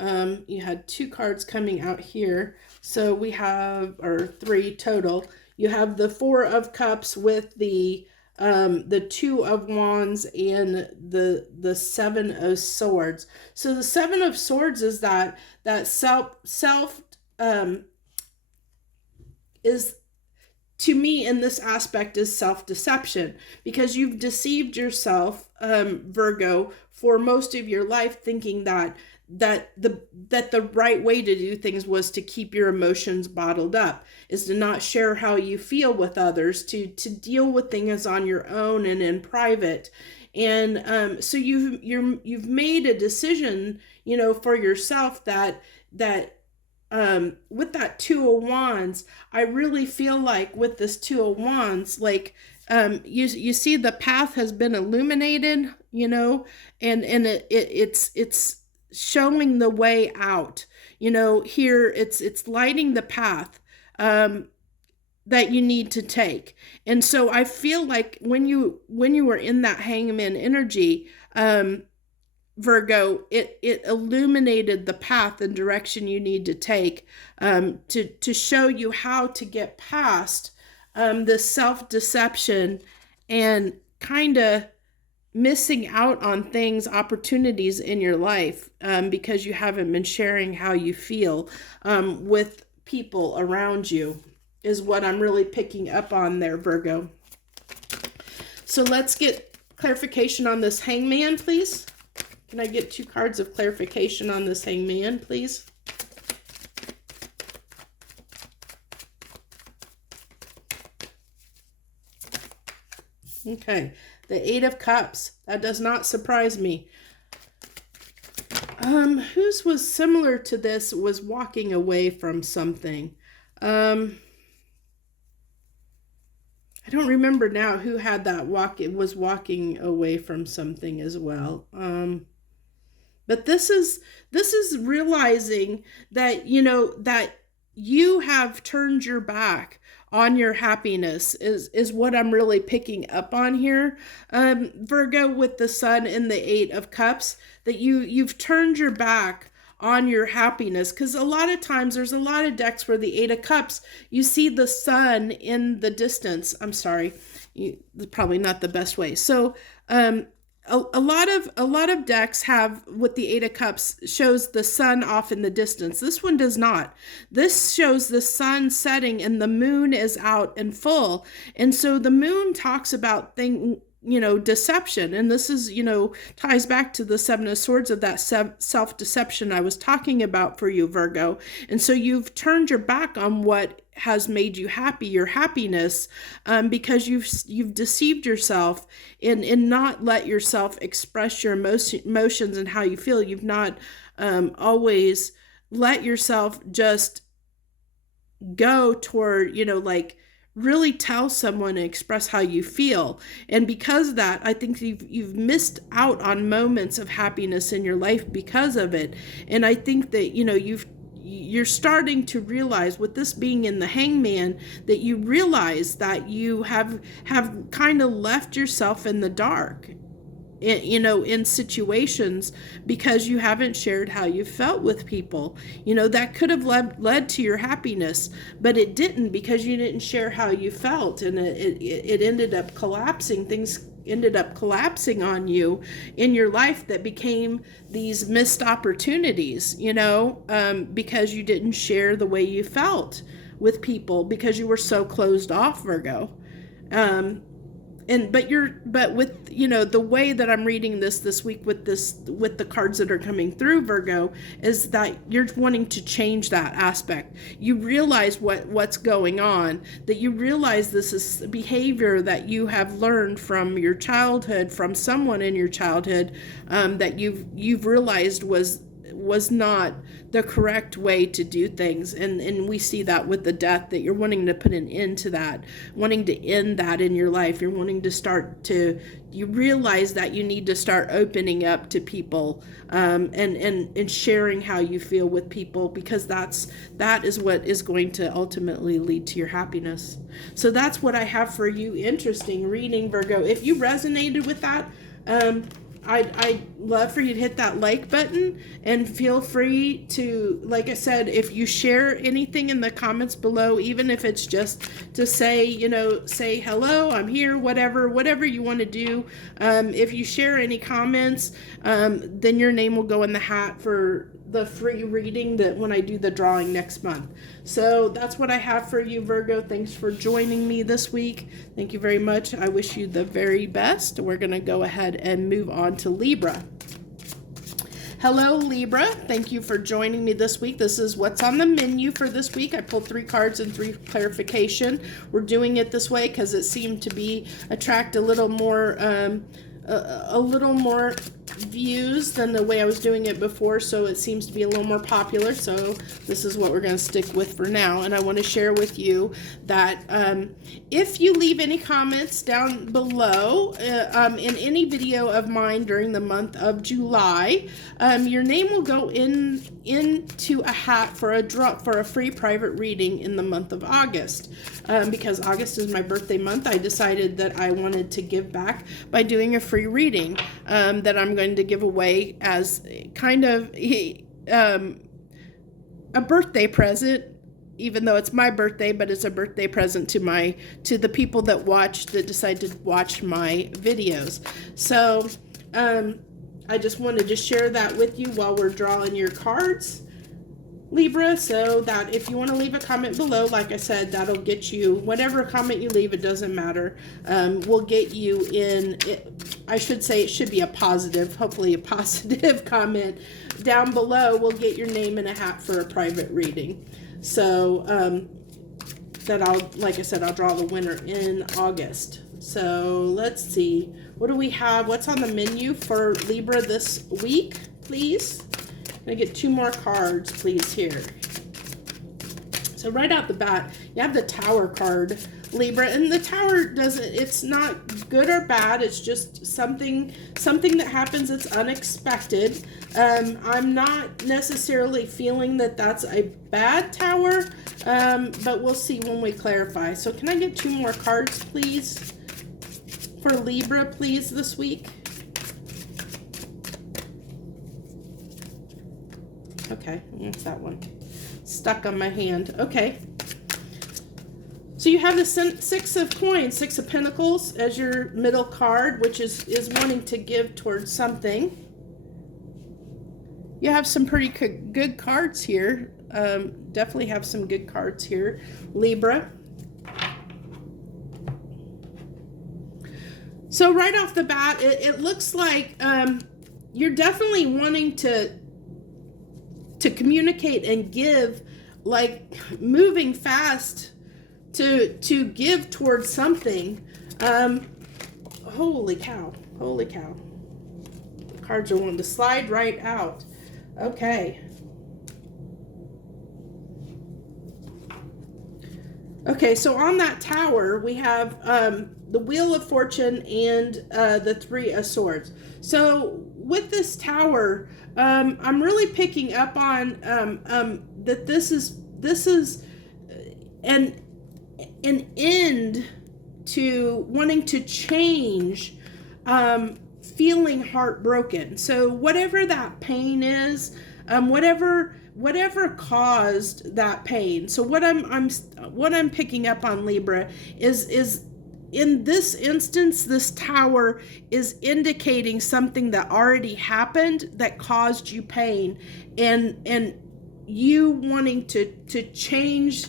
You had 2 cards coming out here. So we have, or 3 total. You have the 4 of Cups with the 2 of Wands and the 7 of Swords. So the 7 of Swords is that self is, to me, in this aspect, is self-deception, because you've deceived yourself, Virgo, for most of your life, thinking that the right way to do things was to keep your emotions bottled up, is to not share how you feel with others, to deal with things on your own and in private. And so you've made a decision, for yourself, that with that 2 of Wands, I really feel like with this 2 of Wands, like, you see the path has been illuminated, and it's showing the way out, here it's lighting the path, that you need to take. And so I feel like when you were in that Hangman energy, Virgo, it illuminated the path and direction you need to take, to show you how to get past this self-deception and kind of missing out on things, opportunities in your life, because you haven't been sharing how you feel with people around you, is what I'm really picking up on there, Virgo. So let's get clarification on this Hangman, please. Can I get 2 cards of clarification on this Hangman, please? Okay, the 8 of Cups. That does not surprise me. Whose was similar to this was walking away from something. I don't remember now who had that was walking away from something as well. But this is realizing that, that you have turned your back on your happiness, is what I'm really picking up on here, Virgo, with the Sun and the 8 of Cups, that you've turned your back on your happiness, because a lot of times there's a lot of decks where the 8 of Cups, you see the sun in the distance. I'm sorry, probably not the best way. So a lot of decks have, with the Eight of Cups, shows the sun off in the distance. This one does not. This shows the sun setting and the moon is out and full. And so the moon talks about deception. And this is, ties back to the Seven of Swords, of that self-deception I was talking about for you, Virgo. And so you've turned your back on what has made you happy, your happiness, because you've deceived yourself and not let yourself express your emotions and how you feel. You've not always let yourself just go toward, really tell someone and express how you feel. And because of that, I think you've missed out on moments of happiness in your life because of it. And I think that, you're starting to realize, with this being in the Hangman, that you realize that you have kind of left yourself in the dark, in situations, because you haven't shared how you felt with people. That could have led to your happiness, but it didn't, because you didn't share how you felt, and it ended up collapsing. Things ended up collapsing on you in your life that became these missed opportunities, because you didn't share the way you felt with people, because you were so closed off, Virgo. But with the way that I'm reading this week with the cards that are coming through, Virgo, is that you're wanting to change that aspect. You realize what's going on, that you realize this is behavior that you have learned from your childhood, from someone in your childhood, that you've realized was not the correct way to do things. And we see that with the death, that you're wanting to put an end to that, wanting to end that in your life. You're wanting to you realize that you need to start opening up to people, and sharing how you feel with people, because that is what is going to ultimately lead to your happiness. So that's what I have for you. Interesting reading, Virgo. If you resonated with that, I'd love for you to hit that like button, and feel free to, like I said, if you share anything in the comments below, even if it's just to say, say hello, I'm here, whatever you want to do. If you share any comments, then your name will go in the hat for the free reading that when I do the drawing next month. So that's what I have for you, Virgo. Thanks for joining me this week. Thank you very much. I wish you the very best. We're going to go ahead and move on to Libra. Hello, Libra. Thank you for joining me this week. This is what's on the menu for this week. I pulled 3 cards and 3 clarification. We're doing it this way because it seemed to attract a little more views than the way I was doing it before, so it seems to be a little more popular. So this is what we're going to stick with for now. And I want to share with you that if you leave any comments down below in any video of mine during the month of July, your name will go into a hat for a free private reading in the month of August. Because August is my birthday month, I decided that I wanted to give back by doing a free reading that I'm going to give away as kind of a birthday present, even though it's my birthday, but it's a birthday present to the people that decide to watch my videos. So I just wanted to share that with you while we're drawing your cards, Libra, so that if you want to leave a comment below, like I said, that'll get you, whatever comment you leave, it doesn't matter, we'll get you in, I should say it should be a positive, hopefully a positive comment down below will get your name in a hat for a private reading. So like I said, I'll draw the winner in August. So let's see, what do we have? What's on the menu for Libra this week, please? I get 2 more cards, please, here. So right out the bat, you have the Tower card, Libra, and the Tower it's not good or bad. It's just something that happens that's unexpected. I'm not necessarily feeling that that's a bad Tower, but we'll see when we clarify. So can I get 2 more cards, please, for Libra, please, this week? Okay, what's that one? Stuck on my hand. Okay. So you have the Six of Coins, Six of Pentacles as your middle card, which is wanting to give towards something. You have some pretty good cards here. Definitely have some good cards here, Libra. So right off the bat, it looks like you're definitely wanting to communicate and give, like moving fast to give towards something. Holy cow. Holy cow. The cards are wanting to slide right out. Okay. Okay, so on that tower, we have the Wheel of Fortune and the Three of Swords. So with this tower, I'm really picking up on that this is an end to wanting to change, feeling heartbroken. So whatever that pain is, whatever caused that pain. So what I'm picking up on, Libra, is in this instance, this tower is indicating something that already happened that caused you pain, and you wanting to change,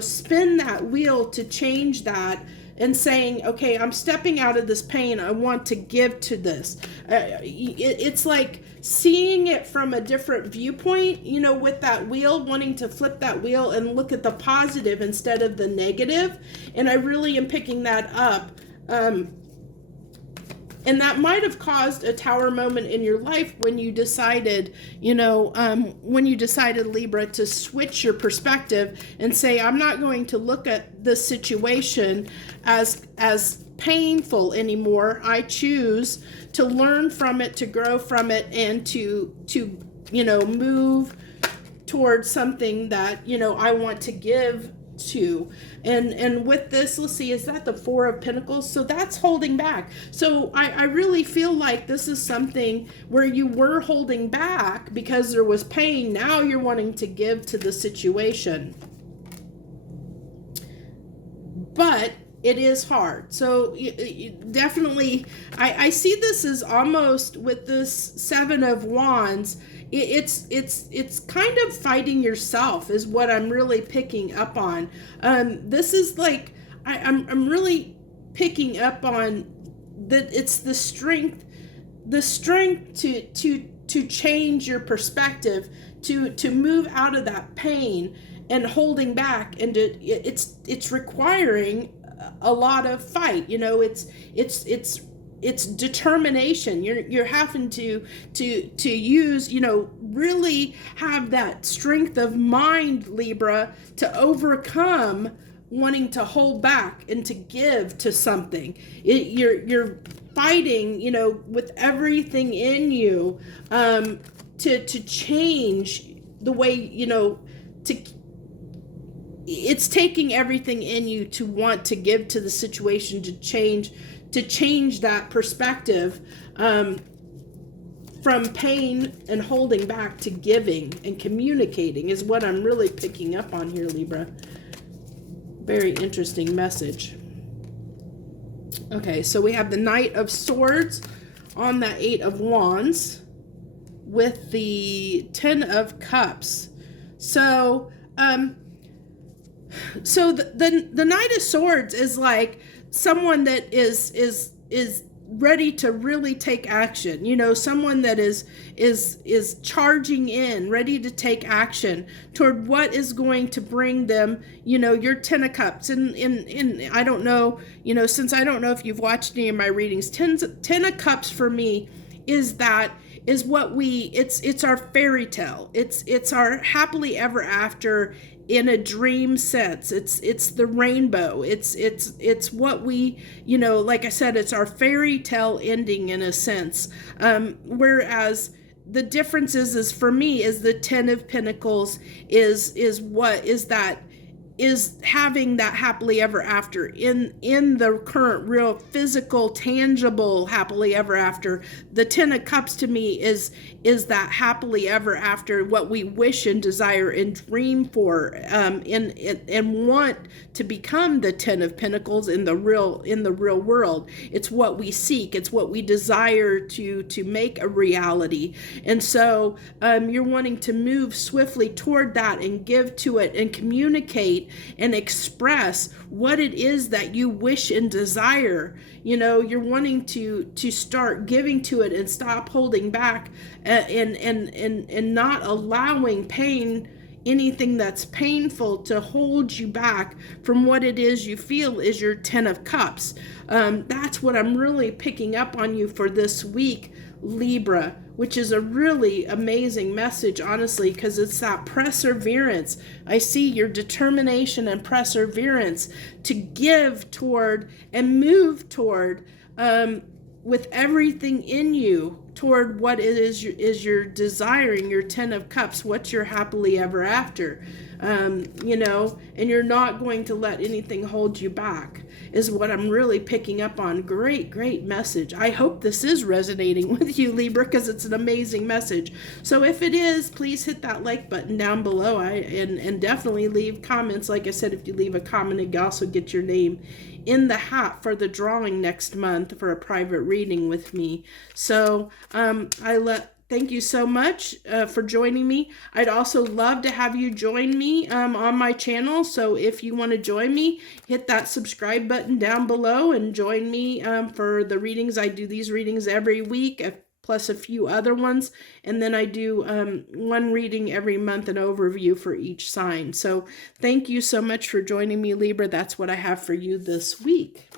spin that wheel to change that, and saying, okay, I'm stepping out of this pain. I want to give to this. It's like seeing it from a different viewpoint, with that wheel, wanting to flip that wheel and look at the positive instead of the negative. And I really am picking that up. And that might have caused a tower moment in your life when you decided, Libra, to switch your perspective and say, I'm not going to look at this situation as painful anymore. I choose to learn from it, to grow from it, and to move towards something that, I want to give to. And with this, let's see, is that the Four of Pentacles? So that's holding back. So I really feel like this is something where you were holding back because there was pain. Now you're wanting to give to the situation. But it is hard. So definitely, I see this as almost, with this Seven of Wands, it's kind of fighting yourself is what I'm really picking up on. This is like, I'm really picking up on that it's the strength to change your perspective, to move out of that pain and holding back, and it's requiring a lot of fight. It's determination. You're having to use, really have that strength of mind, Libra, to overcome wanting to hold back and to give to something. You're fighting, with everything in you, to change the way, it's taking everything in you to want to give to the situation, to change that perspective, from pain and holding back to giving and communicating is what I'm really picking up on here, Libra. Very interesting message. Okay, so we have the Knight of Swords on the Eight of Wands with the Ten of Cups. So, the Knight of Swords is like someone that is ready to really take action. Someone that is charging in, ready to take action toward what is going to bring them, your Ten of Cups. And I don't know, since I don't know if you've watched any of my readings, Ten of Cups for me is what it's our fairy tale. It's our happily ever after in a dream sense. It's the rainbow. It's what we, like I said, it's our fairy tale ending in a sense. Whereas the difference is for me is the Ten of Pentacles is what is that is having that happily ever after in the current real physical tangible happily ever after. The 10 of Cups to me is that happily ever after, what we wish and desire and dream for, and want to become the 10 of Pentacles in the real world. It's what we seek, it's what we desire to make a reality. And so you're wanting to move swiftly toward that and give to it and communicate and express what it is that you wish and desire. You know, you're wanting to start giving to it and stop holding back, and not allowing pain, anything that's painful, to hold you back from what it is you feel is your 10 of Cups. That's what I'm really picking up on you for this week, Libra, which is a really amazing message, honestly, because it's that perseverance. I see your determination and perseverance to give toward and move toward, with everything in you, toward what it is you're desiring, your 10 of Cups, what you're happily ever after. You know, and you're not going to let anything hold you back, is what I'm really picking up on. Great message. I hope this is resonating with you, Libra, because it's an amazing message. So if it is, please hit that like button down below, and definitely leave comments. Like I said, if you leave a comment, you also get your name in the hat for the drawing next month for a private reading with me. So thank you so much for joining me. I'd also love to have you join me on my channel. So if you want to join me, hit that subscribe button down below and join me for the readings. I do these readings every week, plus a few other ones. And then I do one reading every month, an overview for each sign. So thank you so much for joining me, Libra. That's what I have for you this week.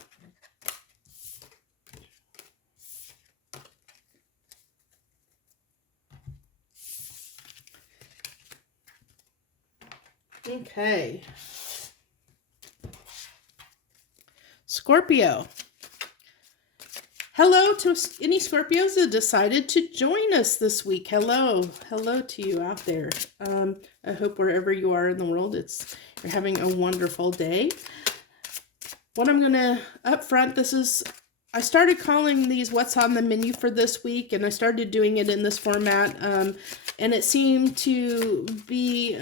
Okay. Scorpio. Hello to any Scorpios that decided to join us this week. Hello to you out there. I hope wherever you are in the world, you're having a wonderful day. What I'm gonna up front, I started calling these what's on the menu for this week, and I started doing it in this format, and it seemed to be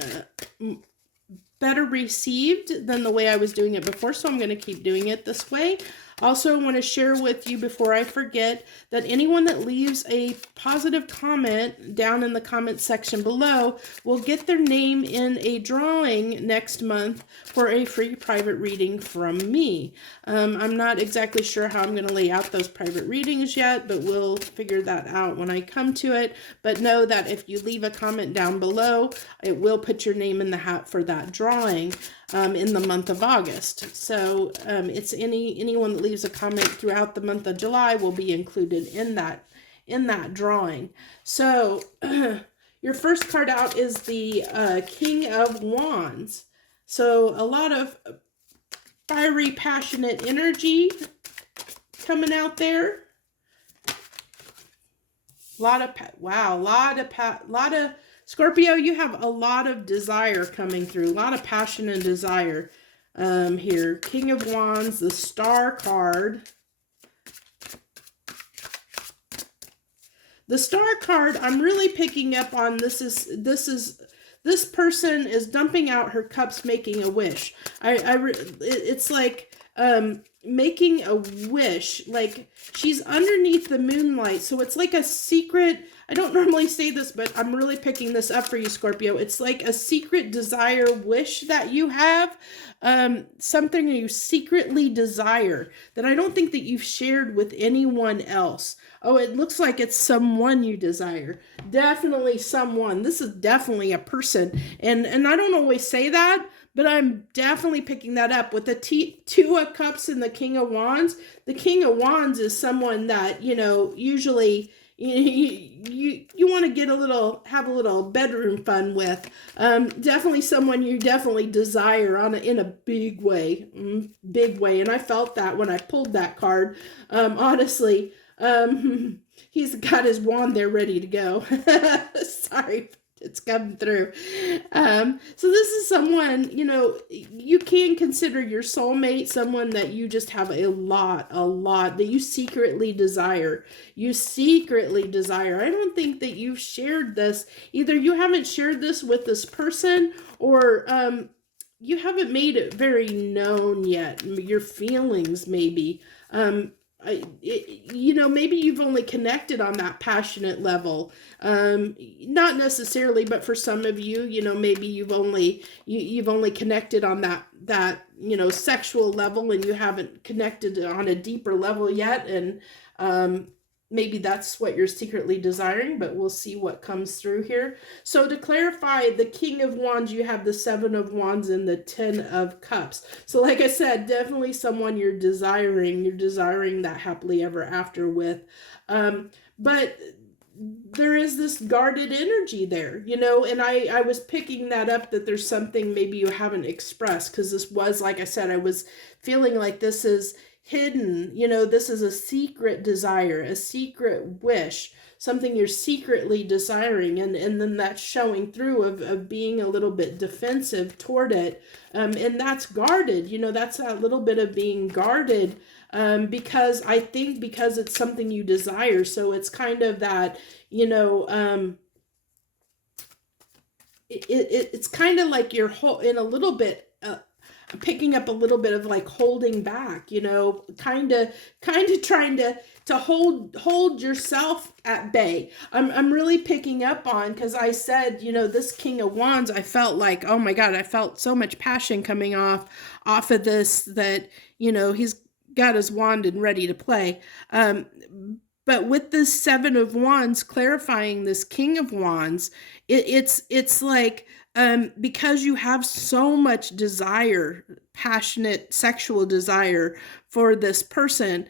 better received than the way I was doing it before, so I'm going to keep doing it this way. Also, I want to share with you before I forget that anyone that leaves a positive comment down in the comment section below will get their name in a drawing next month for a free private reading from me. I'm not exactly sure how I'm going to lay out those private readings yet, but we'll figure that out when I come to it. But know that if you leave a comment down below, it will put your name in the hat for that drawing in the month of August. So it's anyone that leaves a comment throughout the month of July will be included in that drawing. So your first card out is the King of Wands. So a lot of fiery, passionate energy coming out there. Lot of Scorpio, you have a lot of desire coming through, a lot of passion and desire here. King of Wands, the Star card. The Star card, I'm really picking up on this person is dumping out her cups, making a wish. It's like making a wish, like she's underneath the moonlight, so it's like a secret. I don't normally say this, but I'm really picking this up for you, Scorpio. It's like a secret desire wish that you have, something you secretly desire that I don't think that you've shared with anyone else. Oh, it looks like it's someone you desire. Definitely someone. This is definitely a person. And I don't always say that, but I'm definitely picking that up with the Two of Cups and the King of Wands. The King of Wands is someone that, you know, usually you want to have a little bedroom fun with. Definitely someone you definitely desire in a big way. And I felt that when I pulled that card. Honestly, he's got his wand there ready to go. Sorry It's come through. So this is someone, you know, you can consider your soulmate, someone that you just have a lot that you secretly desire. You secretly desire. I don't think that you've shared this. Either you haven't shared this with this person, or you haven't made it very known yet. Your feelings, maybe. You know, maybe you've only connected on that passionate level. Not necessarily, but for some of you, you know, maybe you've only connected on that you know, sexual level, and you haven't connected on a deeper level yet. And maybe that's what you're secretly desiring, but we'll see what comes through here. So to clarify, the King of Wands, you have the Seven of Wands and the Ten of Cups. So like I said, definitely someone you're desiring that happily ever after with. But there is this guarded energy there, you know, and I was picking that up, that there's something maybe you haven't expressed, because this was, like I said, I was feeling like this is hidden, you know, this is a secret desire, a secret wish, something you're secretly desiring, and then that's showing through of being a little bit defensive toward it, and that's guarded, you know, that's a little bit of being guarded, because I think because it's something you desire, so it's kind of that, you know, it's kind of like you're in a little bit, picking up a little bit of like holding back, you know, kind of trying to hold yourself at bay. I'm really picking up on, because I said, you know, this King of Wands, I felt like, oh my God, I felt so much passion coming off of this, that, you know, he's got his wand and ready to play. But with this Seven of Wands clarifying this King of Wands, it's like, because you have so much desire, passionate sexual desire for this person,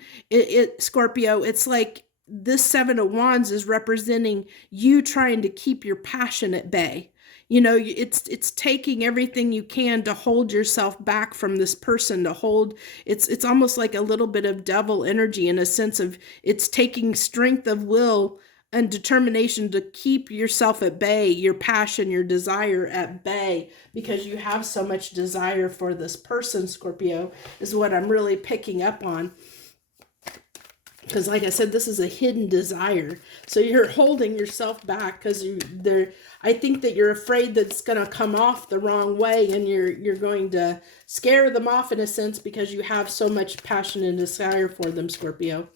Scorpio, it's like this Seven of Wands is representing you trying to keep your passion at bay. You know, it's taking everything you can to hold yourself back from this person, to hold, it's almost like a little bit of devil energy, in a sense of it's taking strength of will and determination to keep yourself at bay, your passion, your desire at bay, because you have so much desire for this person, Scorpio, is what I'm really picking up on. Because like I said, this is a hidden desire. So you're holding yourself back because I think that you're afraid that it's going to come off the wrong way, and you're going to scare them off in a sense, because you have so much passion and desire for them, Scorpio.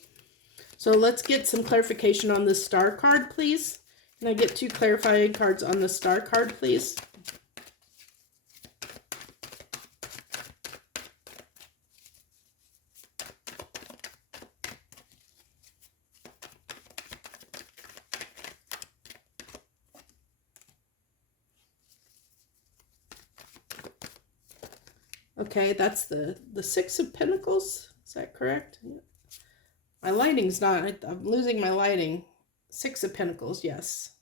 So let's get some clarification on the Star card, please. Can I get 2 clarifying cards on the Star card, please? Okay, that's the Six of Pentacles. Is that correct? Yeah. My lighting's not, I'm losing my lighting. Six of Pentacles, yes.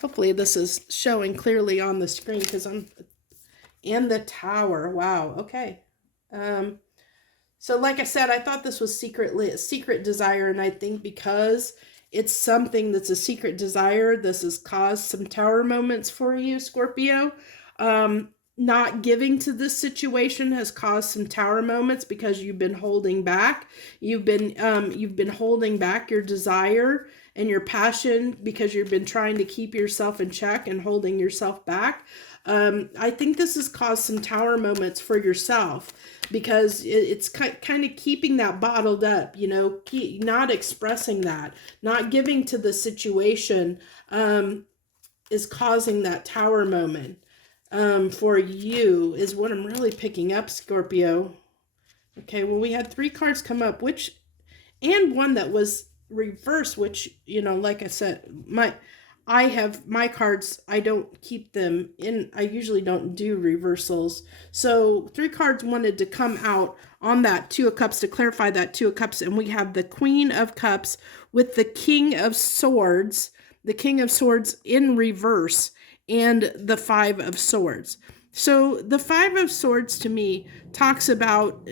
Hopefully this is showing clearly on the screen, because I'm in the Tower. Wow, okay. So like I said, I thought this was secret desire, and I think because it's something that's a secret desire, this has caused some Tower moments for you, Scorpio. Not giving to this situation has caused some Tower moments, because you've been holding back. You've been holding back your desire and your passion, because you've been trying to keep yourself in check and holding yourself back. I think this has caused some Tower moments for yourself, because it's kind of keeping that bottled up, you know, not expressing that, not giving to the situation, is causing that Tower moment. For you is what I'm really picking up, Scorpio. Okay, well, we had 3 cards come up, and one that was reversed, which, you know, like I said, I have my cards, I don't keep them in, I usually don't do reversals. So 3 cards wanted to come out on that Two of Cups, to clarify that Two of Cups, and we have the Queen of Cups with the King of Swords in reverse, and the Five of Swords. So the Five of Swords to me talks about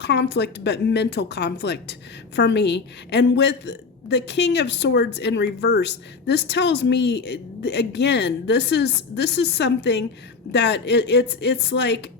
conflict, but mental conflict for me. And with the King of Swords in reverse, this tells me, again, this is something that it's like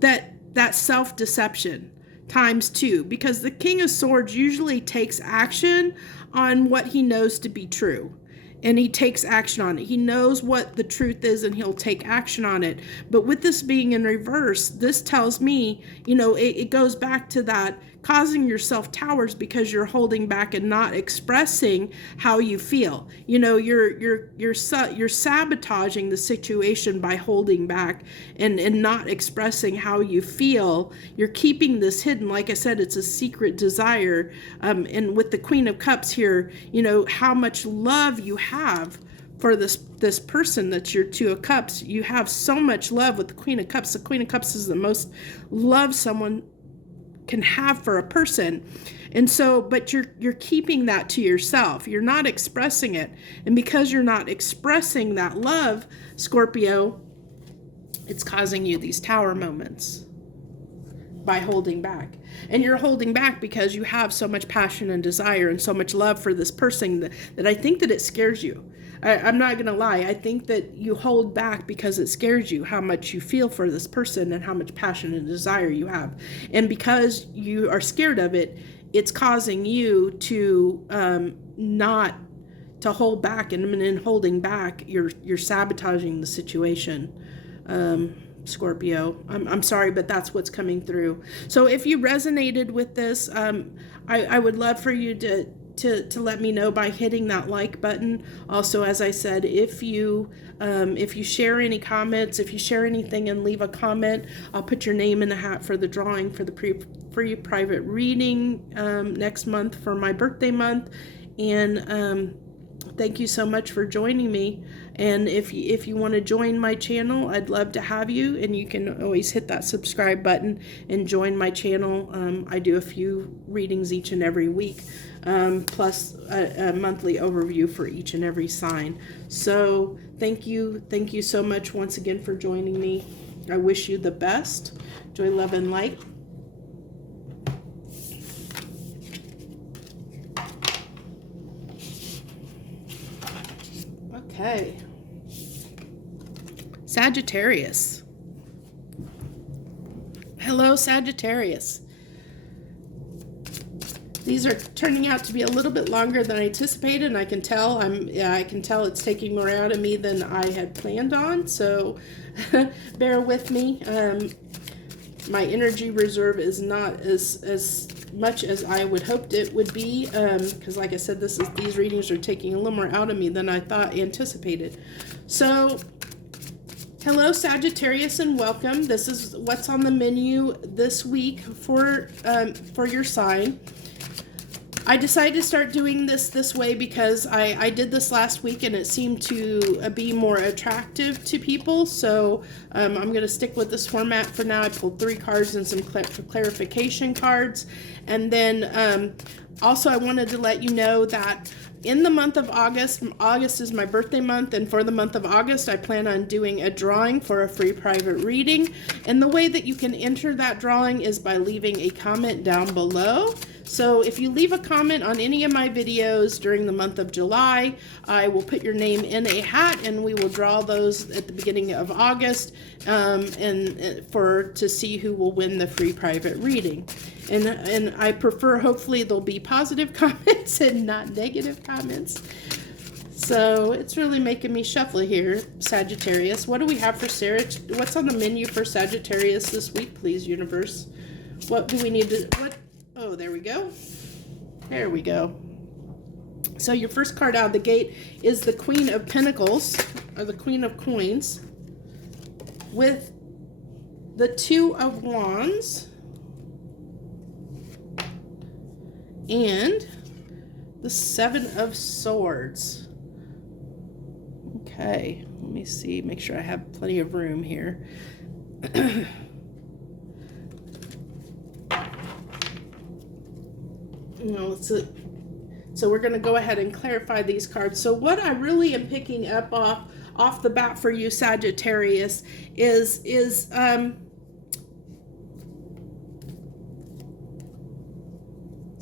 that self-deception times two, because the King of Swords usually takes action on what he knows to be true. And he takes action on it. He knows what the truth is and he'll take action on it. But with this being in reverse, this tells me, you know, it goes back to that causing yourself towers because you're holding back and not expressing how you feel. You know, you're sabotaging the situation by holding back and not expressing how you feel. You're keeping this hidden. Like I said, it's a secret desire. And with the Queen of Cups here, you know, how much love you have for this person that's your Two of Cups. You have so much love with the Queen of Cups. The Queen of Cups is the most love someone can have for a person. And so, but you're keeping that to yourself. You're not expressing it. And because you're not expressing that love, Scorpio, it's causing you these tower moments by holding back. And you're holding back because you have so much passion and desire and so much love for this person that I think that it scares you. I'm not going to lie. I think that you hold back because it scares you how much you feel for this person and how much passion and desire you have. And because you are scared of it, it's causing you to not to hold back. And in holding back, you're sabotaging the situation. Scorpio. I'm sorry, but that's what's coming through. So if you resonated with this, I would love for you to let me know by hitting that like button. Also, as I said, if you share any comments, if you share anything and leave a comment, I'll put your name in the hat for the drawing for the free private reading next month for my birthday month. And thank you so much for joining me. And if you want to join my channel, I'd love to have you. And you can always hit that subscribe button and join my channel. I do a few readings each and every week, plus a monthly overview for each and every sign. So thank you so much once again for joining me. I wish you the best. Joy, love, and light. Okay. Sagittarius. Hello, Sagittarius. These are turning out to be a little bit longer than I anticipated, and I can tell it's taking more out of me than I had planned on. So bear with me. My energy reserve is not as much as I would hoped it would be, because like I said, these readings are taking a little more out of me than I anticipated. So hello, Sagittarius, and welcome. This is what's on the menu this week for your sign. I decided to start doing this way because I did this last week and it seemed to be more attractive to people. So I'm going to stick with this format for now. I pulled 3 cards and some clarification cards. And then also I wanted to let you know that in the month of August is my birthday month, and for the month of August, I plan on doing a drawing for a free private reading. And the way that you can enter that drawing is by leaving a comment down below. So if you leave a comment on any of my videos during the month of July, I will put your name in a hat and we will draw those at the beginning of August to see who will win the free private reading. And I prefer, hopefully there'll be positive comments and not negative comments. So it's really making me shuffle here, Sagittarius. What do we have for Sarah? What's on the menu for Sagittarius this week, please, universe? What do we need to, oh, there we go. There we go. So your first card out of the gate is the Queen of Pentacles, or the Queen of Coins, with the 2 of Wands and the 7 of Swords. Okay, let me see, make sure I have plenty of room here. So we're going to go ahead and clarify these cards. So what I really am picking up off the bat for you, Sagittarius, is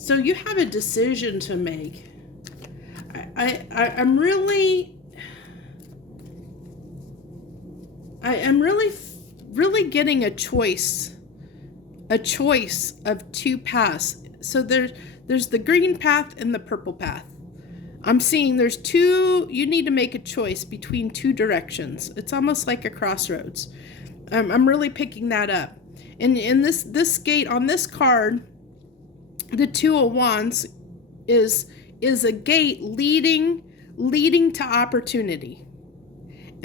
So you have a decision to make. I'm really getting a choice of two paths. So there's the green path and the purple path. I'm seeing there's two, you need to make a choice between two directions. It's almost like a crossroads. I'm really picking that up. And in this gate on this card, the Two of Wands is a gate leading to opportunity.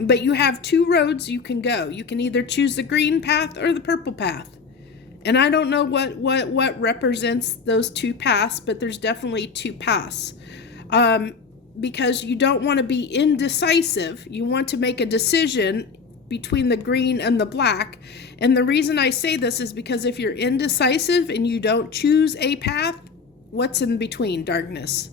But you have two roads you can go. You can either choose the green path or the purple path. And I don't know what represents those two paths, but there's definitely two paths. Because you don't want to be indecisive. You want to make a decision between the green and the black. And the reason I say this is because if you're indecisive and you don't choose a path, what's in between? Darkness.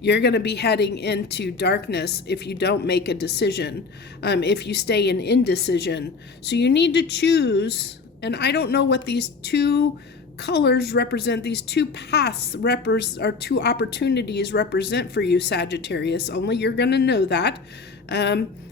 You're going to be heading into darkness if you don't make a decision, if you stay in indecision. So you need to choose, and I don't know what these two colors represent, these two paths or two opportunities represent for you, Sagittarius. Only you're going to know that.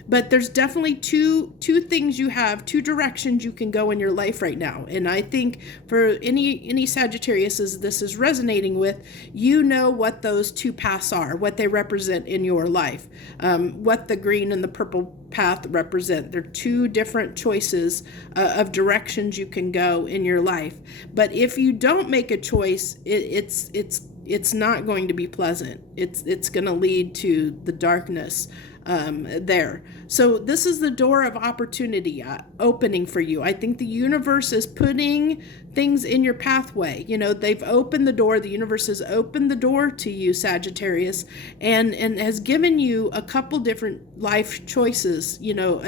But there's definitely two things you have, two directions you can go in your life right now. And I think for any Sagittarius this is resonating with, you know what those two paths are, what they represent in your life, what the green and the purple path represent. They're two different choices of directions you can go in your life. But if you don't make a choice, it's not going to be pleasant. It's going to lead to the darkness there. So this is the door of opportunity opening for you. I think the universe is putting things in your pathway. You know, they've opened the door. The universe has opened the door to you, Sagittarius, and has given you a couple different life choices, you know,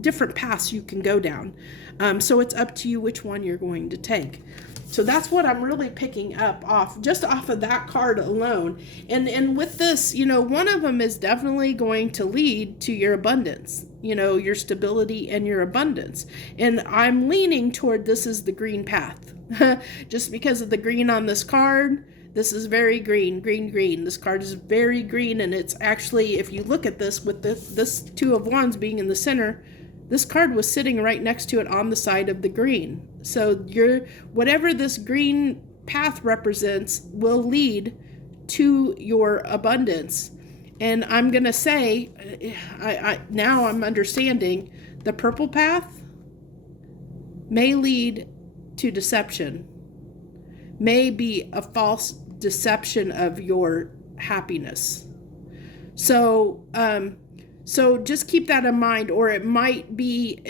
different paths you can go down. So it's up to you which one you're going to take. So that's what I'm really picking up off of that card alone. And with this, you know, one of them is definitely going to lead to your abundance, you know, your stability and your abundance. And I'm leaning toward this is the green path. Just because of the green on this card, this is very green. This card is very green, and it's actually, if you look at this with this Two of Wands being in the center, this card was sitting right next to it on the side of the green. So whatever this green path represents will lead to your abundance. And I'm going to say, now I'm understanding the purple path may lead to deception, may be a false deception of your happiness. So just keep that in mind, or it might be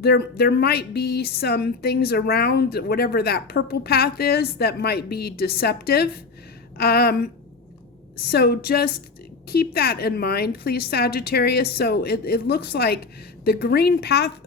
there might be some things around whatever that purple path is that might be deceptive. So just keep that in mind, please, Sagittarius. So it looks like the green path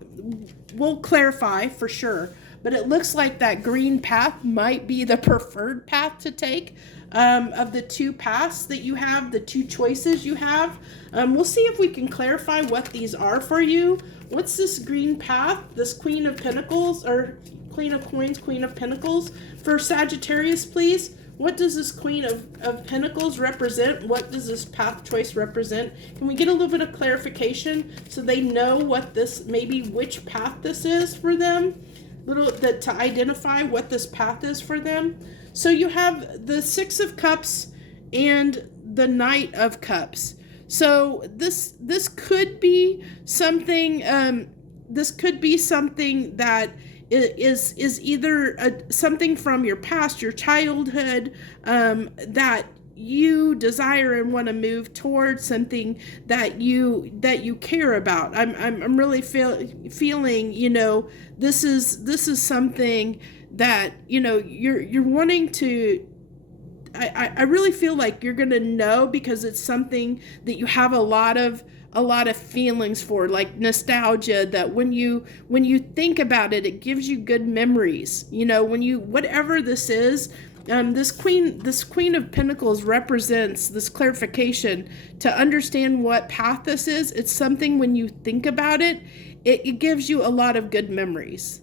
will clarify for sure, but it looks like that green path might be the preferred path to take of the two paths that you have, the two choices you have. We'll see if we can clarify what these are for you. What's this green path, this Queen of Pentacles, or Queen of Coins, Queen of Pentacles for Sagittarius, please? What does this Queen of Pentacles represent? What does this path choice represent? Can we get a little bit of clarification so they know what this, maybe which path this is for them? To identify what this path is for them. So you have the Six of Cups and the Knight of Cups. So this could be something. This could be something that is either something from your past, your childhood, that you desire and want to move towards, something that you care about. I'm really feeling, you know, this is something that, you know, you're wanting to. I really feel like you're gonna know, because it's something that you have a lot of feelings for, like nostalgia, that when you think about it, it gives you good memories. You know, whatever this is, this Queen of Pentacles represents this clarification to understand what path this is. It's something when you think about it, it gives you a lot of good memories.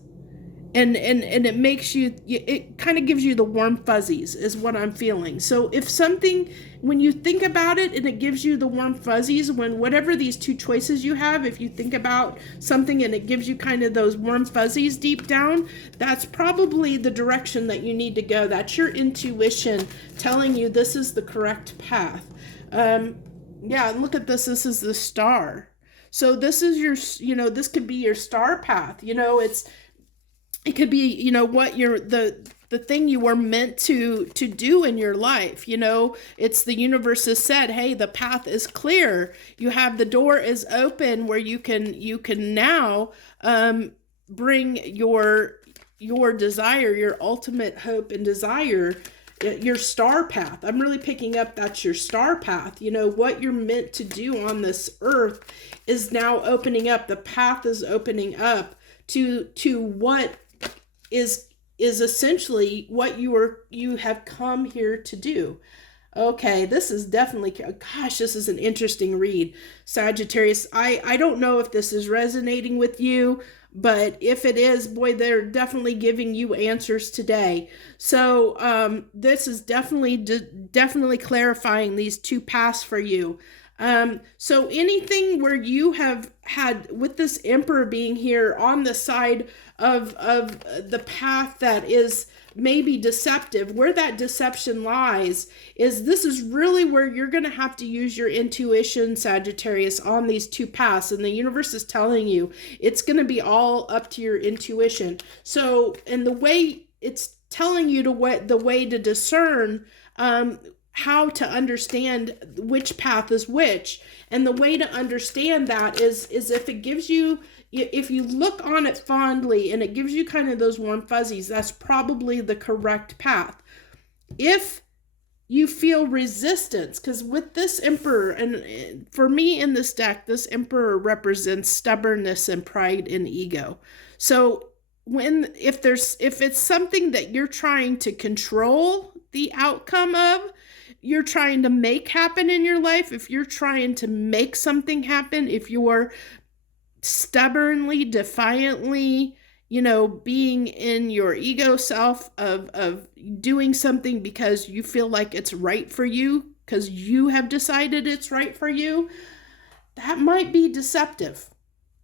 and it makes you, it kind of gives you the warm fuzzies is what I'm feeling. So if something, when you think about it and it gives you the warm fuzzies, when whatever these two choices you have, if you think about something and it gives you kind of those warm fuzzies deep down, that's probably the direction that you need to go. That's your intuition telling you this is the correct path. Yeah, and look at this. This is the star. So this is your, this could be your star path. It could be, what you're, the thing you were meant to do in your life. It's the universe has said, hey, the path is clear. You have, the door is open where you can now bring your desire, your ultimate hope and desire, your star path. I'm really picking up that's your star path. What you're meant to do on this earth is now opening up. The path is opening up to what is essentially what you have come here to do. Okay, this is definitely, gosh, this is an interesting read, Sagittarius. I don't know if this is resonating with you, but if it is, boy, they're definitely giving you answers today. So this is definitely clarifying these two paths for you. So anything where you have had, with this Emperor being here on the side of the path that is maybe deceptive, where that deception lies is, this is really where you're going to have to use your intuition, Sagittarius, on these two paths. And the universe is telling you it's going to be all up to your intuition. So, and the way it's telling you the way to discern, how to understand which path is which. And the way to understand that is if it gives you, if you look on it fondly and it gives you kind of those warm fuzzies, that's probably the correct path. If you feel resistance, because with this Emperor, and for me in this deck, this Emperor represents stubbornness and pride and ego. So if it's something that you're trying to control the outcome of, you're trying to make happen in your life, if you're trying to make something happen, if you're stubbornly, defiantly, being in your ego self of doing something because you feel like it's right for you, because you have decided it's right for you, that might be deceptive.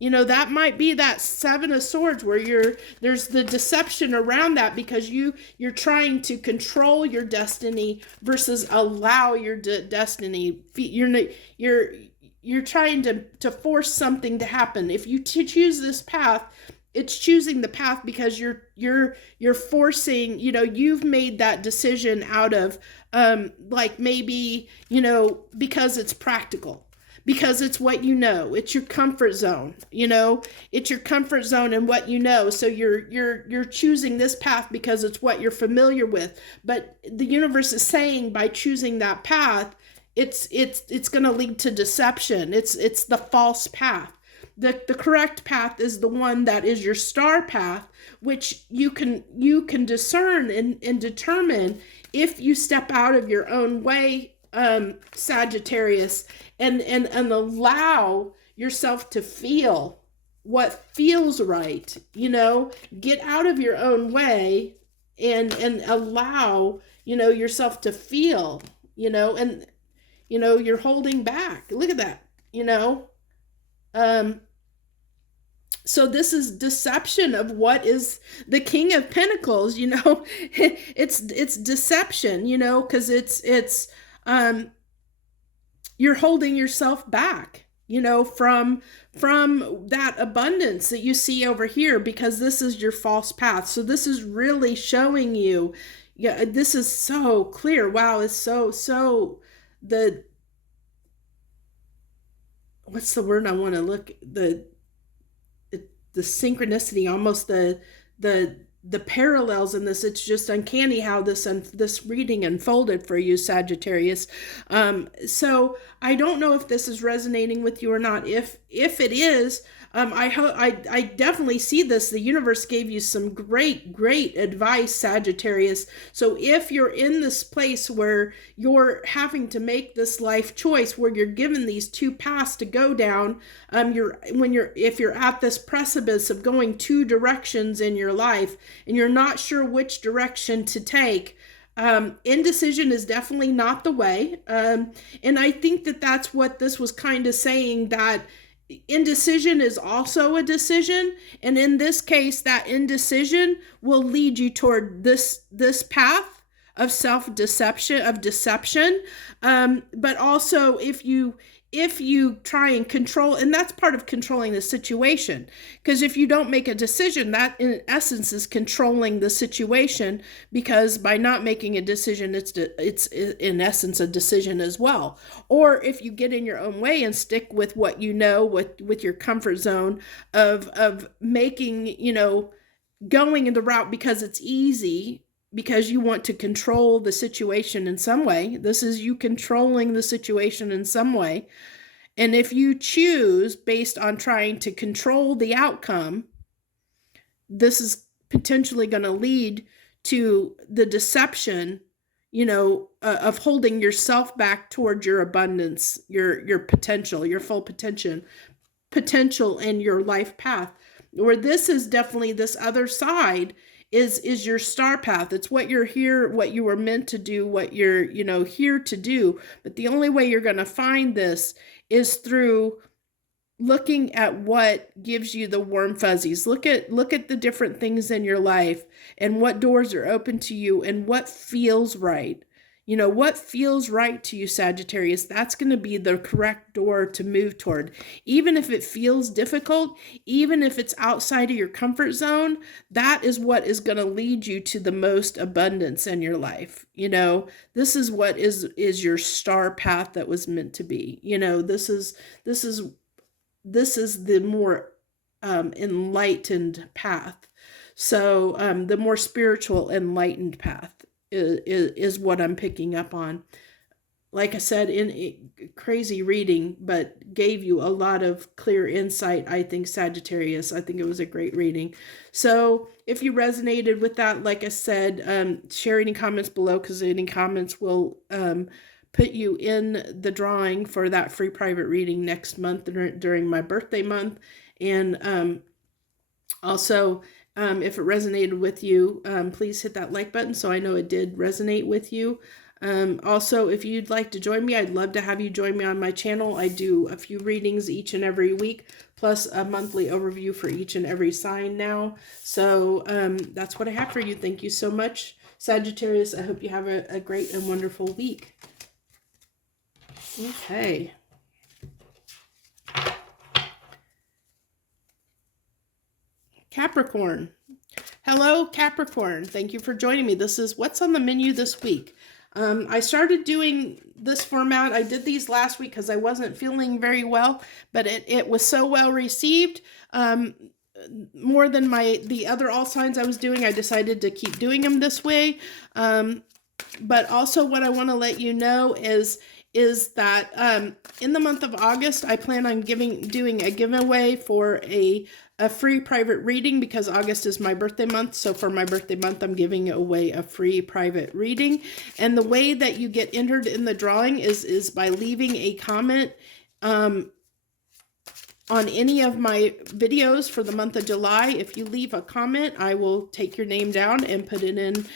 That might be that Seven of Swords where there's the deception around that, because you're trying to control your destiny versus allow your destiny. You're trying to force something to happen. If you choose this path, it's choosing the path because you're forcing, you've made that decision out of like maybe, because it's practical. Because it's what it's your comfort zone, it's your comfort zone and what so you're choosing this path because it's what you're familiar with. But the universe is saying by choosing that path, it's going to lead to deception. It's the false path. The correct path is the one that is your star path, which you can discern and determine if you step out of your own way, Sagittarius, and allow yourself to feel what feels right. Get out of your own way and allow yourself to feel, and you're holding back. Look at that. So this is deception of what is the King of Pentacles. It's deception, because it's you're holding yourself back, from that abundance that you see over here, because this is your false path. So this is really showing you, this is so clear. Wow, it's so what's the word I want to look, the synchronicity, almost the the parallels in this. It's just uncanny how this reading unfolded for you, Sagittarius. So I don't know if this is resonating with you or not. If it is, I definitely see this. The universe gave you some great advice, Sagittarius. So if you're in this place where you're having to make this life choice, where you're given these two paths to go down, if you're at this precipice of going two directions in your life and you're not sure which direction to take, indecision is definitely not the way. And I think that that's what this was kind of saying, that indecision is also a decision, and in this case that indecision will lead you toward this path of deception. But also if you try and control, and that's part of controlling the situation, because if you don't make a decision, that in essence is controlling the situation, because by not making a decision, it's in essence a decision as well. Or if you get in your own way and stick with what you know, with your comfort zone of making, going in the route because it's easy, because you want to control the situation in some way. This is you controlling the situation in some way. And if you choose based on trying to control the outcome, this is potentially going to lead to the deception, of holding yourself back toward your abundance, your potential, your full potential in your life path. Where this is definitely, this other side is your star path. It's what you're here, what you were meant to do, what you're, here to do. But the only way you're going to find this is through looking at what gives you the warm fuzzies. Look at the different things in your life and what doors are open to you and what feels right. What feels right to you, Sagittarius, that's going to be the correct door to move toward. Even if it feels difficult, even if it's outside of your comfort zone, that is what is going to lead you to the most abundance in your life. This is what is your star path that was meant to be. This is the more enlightened path. So the more spiritual, enlightened path is what I'm picking up on. Like I said, in a crazy reading, but gave you a lot of clear insight, I think, Sagittarius. I think it was a great reading. So if you resonated with that, like I said, share any comments below, because any comments will put you in the drawing for that free private reading next month during my birthday month. And also, if it resonated with you, please hit that like button so I know it did resonate with you. Also, if you'd like to join me, I'd love to have you join me on my channel. I do a few readings each and every week, plus a monthly overview for each and every sign now. So that's what I have for you. Thank you so much, Sagittarius. I hope you have a great and wonderful week. Okay. Capricorn. Hello, Capricorn. Thank you for joining me. This is what's on the menu this week. I started doing this format. I did these last week because I wasn't feeling very well, but it was so well received. More than the other all signs I was doing, I decided to keep doing them this way. But also what I want to let you know is that in the month of August, I plan on doing a giveaway for a free private reading, because August is my birthday month. So for my birthday month, I'm giving away a free private reading. And the way that you get entered in the drawing is by leaving a comment on any of my videos for the month of July. If you leave a comment, I will take your name down and put it in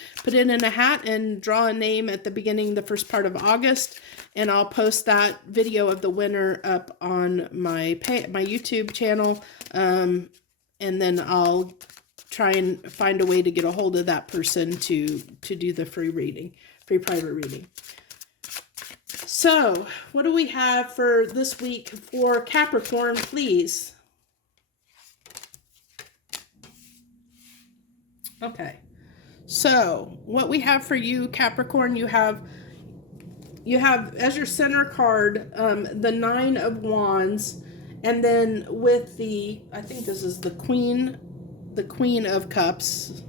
a hat and draw a name at the beginning, the first part of August. And I'll post that video of the winner up on my YouTube channel. And then I'll try and find a way to get a hold of that person to do the free private reading. So, what do we have for this week for Capricorn, please? Okay. So, what we have for you, Capricorn, you have as your center card, the 9 of Wands, and then with I think this is the Queen of Cups.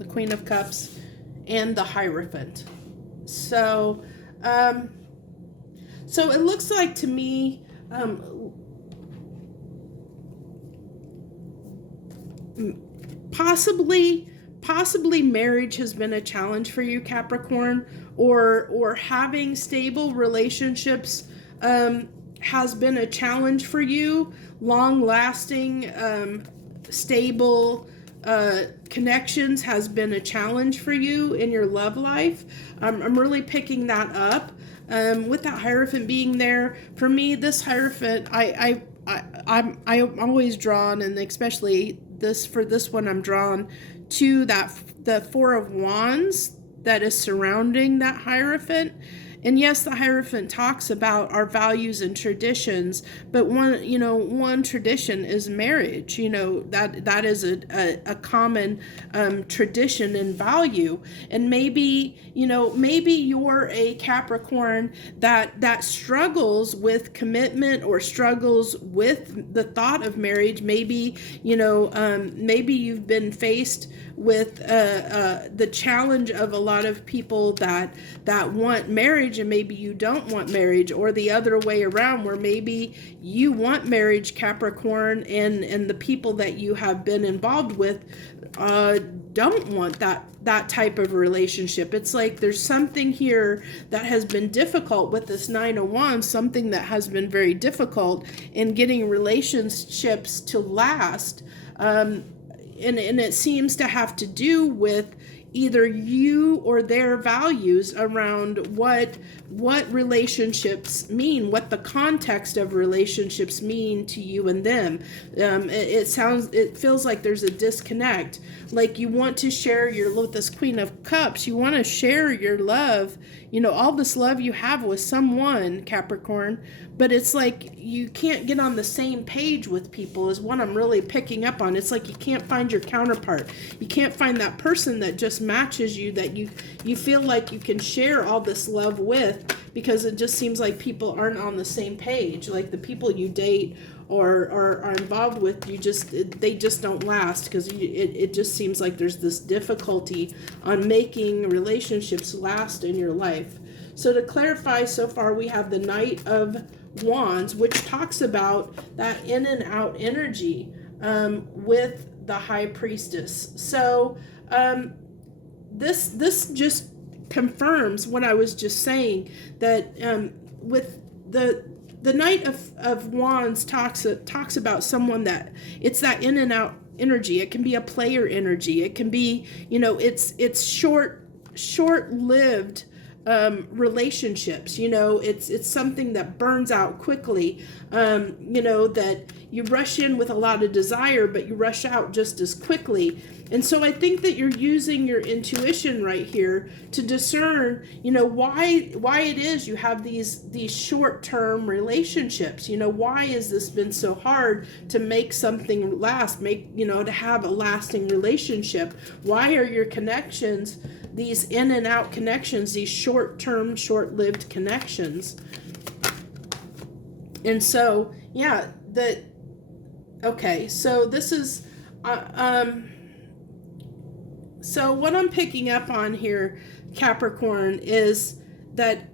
the Queen of Cups, and the Hierophant. So, so it looks like to me, possibly marriage has been a challenge for you, Capricorn, or having stable relationships has been a challenge for you. Long lasting stable connections has been a challenge for you in your love life. I'm really picking that up. With that Hierophant being there, for me, this Hierophant, I'm always drawn, and especially for this one, I'm drawn to the Four of Wands that is surrounding that Hierophant. And yes, the Hierophant talks about our values and traditions, but one tradition is marriage. That is a common tradition and value. And maybe you're a Capricorn that struggles with commitment or struggles with the thought of marriage. Maybe you've been faced with the challenge of a lot of people that want marriage, and maybe you don't want marriage, or the other way around, where maybe you want marriage, Capricorn, and the people that you have been involved with don't want that type of relationship. It's like there's something here that has been difficult with this Nine of Wands, something that has been very difficult in getting relationships to last. And it seems to have to do with either you or their values around what relationships mean, what the context of relationships mean to you and them. It feels like there's a disconnect. Like you want to share with this Queen of Cups, you want to share your love, all this love you have with someone, Capricorn, but it's like you can't get on the same page with people is what I'm really picking up on. It's like you can't find your counterpart. You can't find that person that just matches you, that you feel like you can share all this love with, because it just seems like people aren't on the same page. Like the people you date or are involved with, they just don't last, because it just seems like there's this difficulty on making relationships last in your life. So to clarify, so far we have the Knight of Wands, which talks about that in and out energy with the High Priestess. So this just confirms what I was just saying, that with the Knight of Wands talks about someone that it's that in and out energy. It can be a player energy. It can be, it's short-lived relationships. It's something that burns out quickly. That you rush in with a lot of desire, but you rush out just as quickly. And so I think that you're using your intuition right here to discern, why it is you have these short-term relationships. Why has this been so hard to make something last, to have a lasting relationship? Why are your connections these in and out connections, these short-term, short-lived connections? And so, okay, so this is, so what I'm picking up on here, Capricorn, is that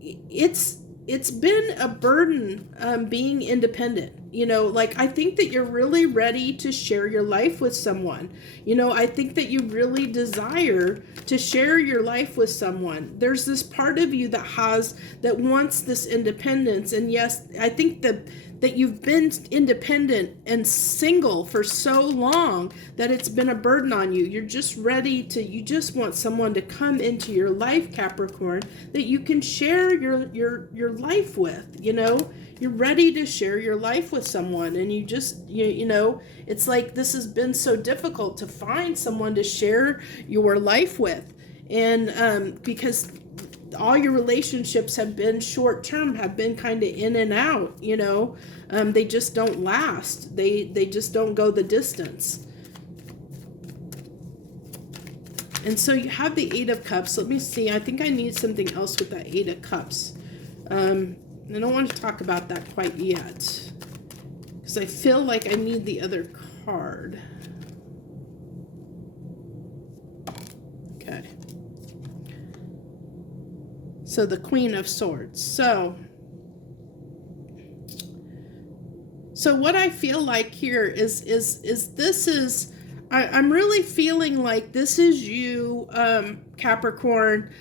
it's been a burden being independent. I think that you're really ready to share your life with someone. I think that you really desire to share your life with someone. There's this part of you that wants this independence. And yes, I think that you've been independent and single for so long that it's been a burden on you. You're just ready you just want someone to come into your life, Capricorn, that you can share your life with. You're ready to share your life with someone, and it's like this has been so difficult to find someone to share your life with. And because all your relationships have been short-term, have been kind of in and out, they just don't last. They just don't go the distance. And so you have the Eight of Cups. Let me see. I think I need something else with that Eight of Cups. I don't want to talk about that quite yet, because I feel like I need the other card. So the Queen of Swords. So what I feel like here is this is, I'm really feeling like this is you, Capricorn,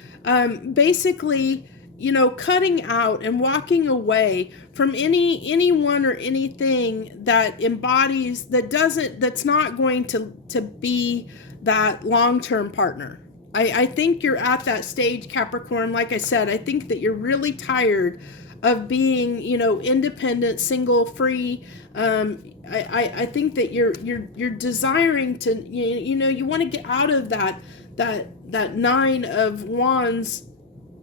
basically, you know, cutting out and walking away from anyone or anything that embodies, that's not going to be that long-term partner. I think you're at that stage, Capricorn. Like I said, I think that you're really tired of being, you know, independent, single, free. I think that you're desiring to, you know, you want to get out of that Nine of Wands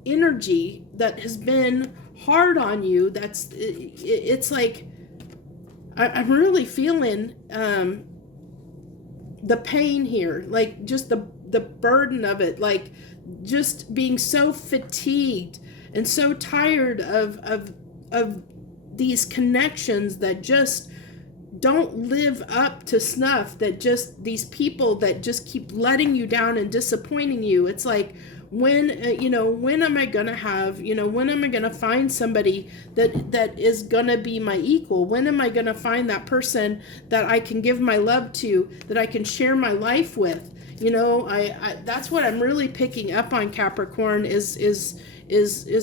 energy that has been hard on you. It's like, I'm really feeling the pain here, like just the burden of it, like just being so fatigued and so tired of these connections that just don't live up to snuff, that just these people that just keep letting you down and disappointing you. It's like, when am I gonna have, when am I gonna find somebody that is gonna be my equal? When am I gonna find that person that I can give my love to, that I can share my life with? I that's what I'm really picking up on, Capricorn, is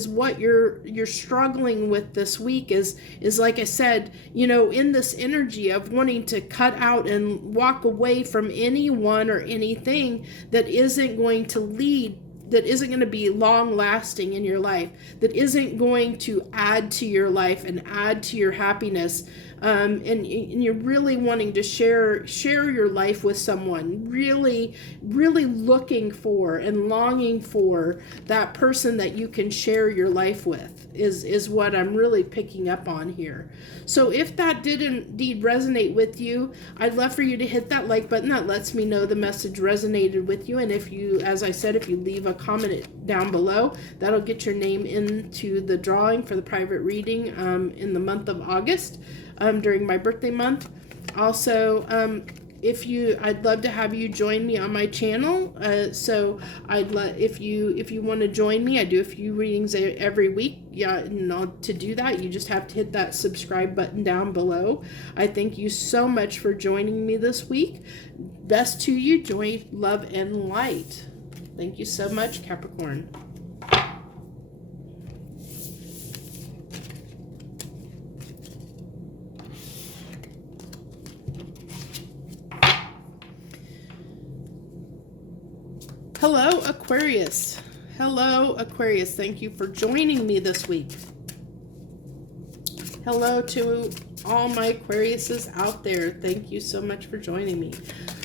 what you're struggling with this week, is like I said, in this energy of wanting to cut out and walk away from anyone or anything that isn't going to lead, that isn't going to be long lasting in your life, that isn't going to add to your life and add to your happiness. And you're really wanting to share your life with someone, really looking for and longing for that person that you can share your life with, is what I'm really picking up on here. So if that did indeed resonate with you, I'd love for you to hit that like button. That lets me know the message resonated with you. And if you, as I said, if you leave a comment down below, that'll get your name into the drawing for the private reading in the month of August. During my birthday month. Also, I'd love to have you join me on my channel. So if you want to join me, I do a few readings every week. Yeah, and to do that, you just have to hit that subscribe button down below. I thank you so much for joining me this week. Best to you, joy, love, and light. Thank you so much, Capricorn. Hello, Aquarius. Hello, Aquarius. Thank you for joining me this week. Hello to all my Aquariuses out there. Thank you so much for joining me.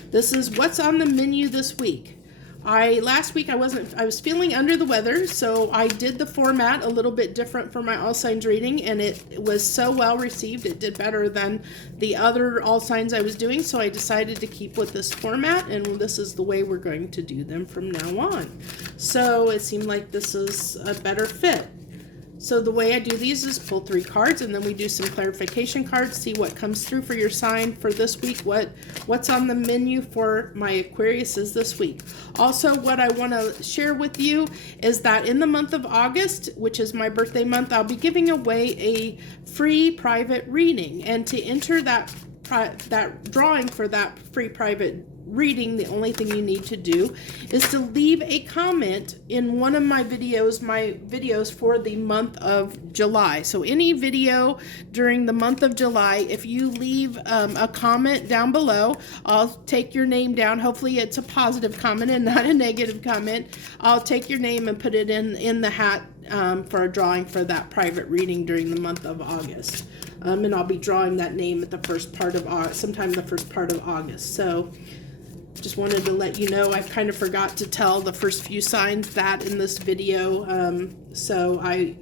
This is what's on the menu this week. Last week I was feeling under the weather, so I did the format a little bit different for my all signs reading, and it was so well received. It did better than the other all signs I was doing, so I decided to keep with this format, and this is the way we're going to do them from now on. So it seemed like this is a better fit. So the way I do these is pull 3 cards, and then we do some clarification cards, see what comes through for your sign for this week, what's on the menu for my Aquariuses this week. Also, what I want to share with you is that in the month of August, which is my birthday month, I'll be giving away a free private reading. And to enter that drawing for that free private reading, the only thing you need to do is to leave a comment in one of my videos for the month of July. So any video during the month of July, if you leave a comment down below, I'll take your name down. Hopefully it's a positive comment and not a negative comment. I'll take your name and put it in the hat for a drawing for that private reading during the month of August. And I'll be drawing that name at the first part of August, sometime the first part of August. So just wanted to let you know, I kind of forgot to tell the first few signs that in this video. So I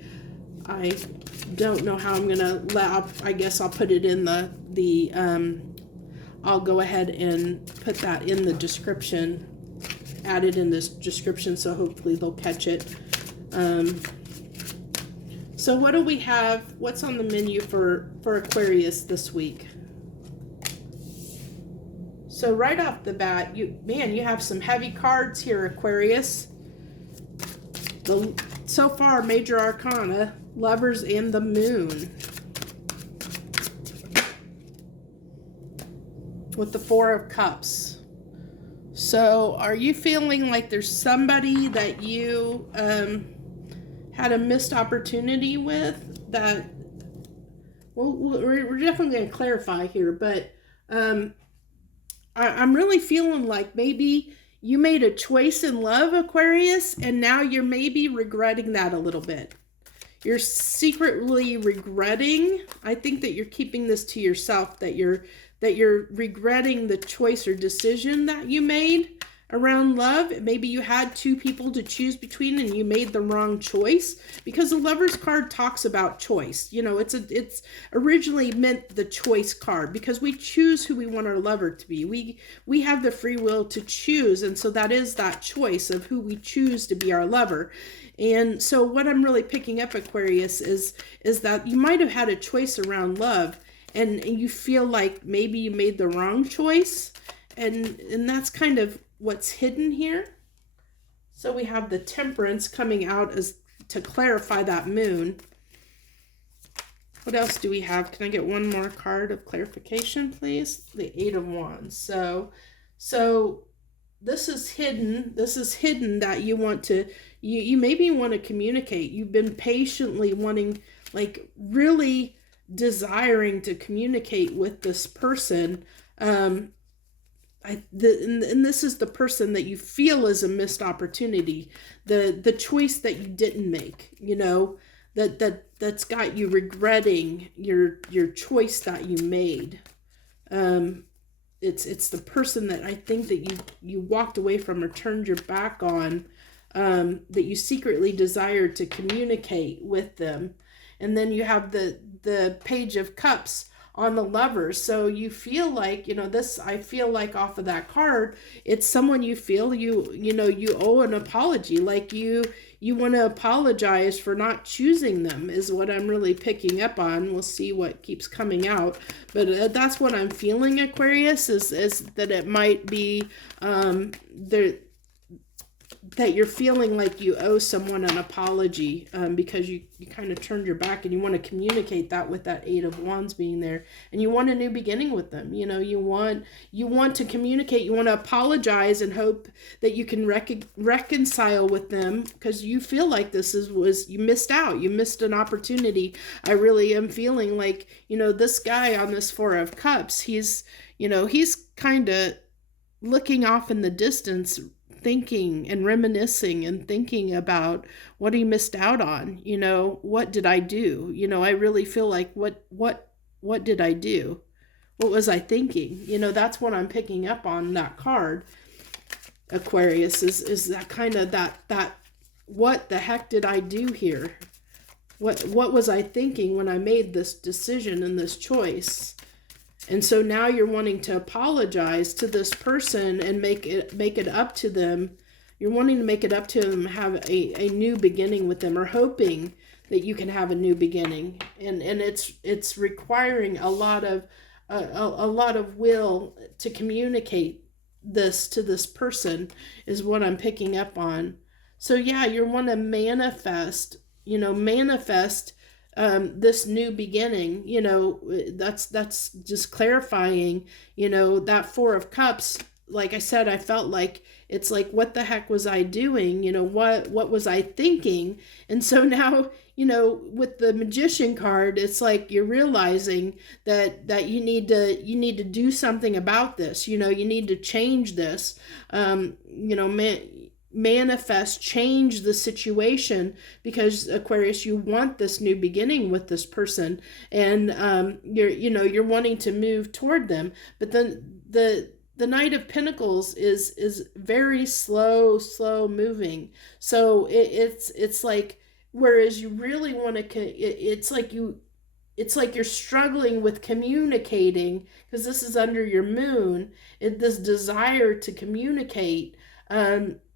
don't know how I'm gonna I guess I'll put it in I'll go ahead and put that in the description, add it in this description, so hopefully they'll catch it. So what do we have? What's on the menu for Aquarius this week? So right off the bat, you have some heavy cards here, Aquarius. The so far, major arcana, Lovers and the Moon. With the Four of Cups. So are you feeling like there's somebody that you had a missed opportunity with that, well, we're definitely going to clarify here, but I'm really feeling like maybe you made a choice in love, Aquarius, and now you're maybe regretting that a little bit. You're secretly regretting. I think that you're keeping this to yourself, that you're regretting the choice or decision that you made around love. Maybe you had two people to choose between and you made the wrong choice, because the Lover's card talks about choice. You know, it's originally meant the choice card, because we choose who we want our lover to be. We have the free will to choose, and so that is that choice of who we choose to be our lover. And so what I'm really picking up, Aquarius, is that you might have had a choice around love, and you feel like maybe you made the wrong choice, and that's kind of what's hidden here. So we have the Temperance coming out as to clarify that Moon. What else do we have? Can I get one more card of clarification, please? The Eight of Wands. So this is hidden. This is hidden that you want to, you maybe want to communicate. You've been patiently wanting, like really desiring to communicate with this person. And this is the person that you feel is a missed opportunity, the choice that you didn't make, you know, that's got you regretting your choice that you made. It's the person that I think that you walked away from or turned your back on, that you secretly desired to communicate with them. And then you have the Page of Cups on the Lovers. So you feel like, you know, this, I feel like off of that card, it's someone you feel you know, you owe an apology. Like you want to apologize for not choosing them is what I'm really picking up on. We'll see what keeps coming out. But that's what I'm feeling, Aquarius, is that it might be that you're feeling like you owe someone an apology, because you kind of turned your back, and you want to communicate that with that Eight of Wands being there, and you want a new beginning with them. You know, you want to communicate, you want to apologize and hope that you can reconcile with them, because you feel like this you missed out, you missed an opportunity. I really am feeling like, you know, this guy on this Four of Cups, he's kind of looking off in the distance, thinking and reminiscing and thinking about what he missed out on. You know, what did I do? You know, I really feel like what did I do? What was I thinking? You know, that's what I'm picking up on that card, Aquarius, is that kind of that what the heck did I do here? What was I thinking when I made this decision and this choice? And so now you're wanting to apologize to this person and make it up to them. You're wanting to make it up to them, have a new beginning with them, or hoping that you can have a new beginning. And it's requiring a lot of will to communicate this to this person, is what I'm picking up on. So yeah, you want to manifest this new beginning. You know, that's just clarifying. You know, that Four of Cups, like I said, I felt like it's like, what the heck was I doing? You know, what was I thinking? And so now, you know, with the Magician card, it's like you're realizing that you need to do something about this. You know, you need to change this. You know, manifest, change the situation, because Aquarius, you want this new beginning with this person, and you're wanting to move toward them. But then the Knight of Pentacles is very slow moving. So it's like, whereas you really want to, it's like you're struggling with communicating, because this is under your Moon, this desire to communicate.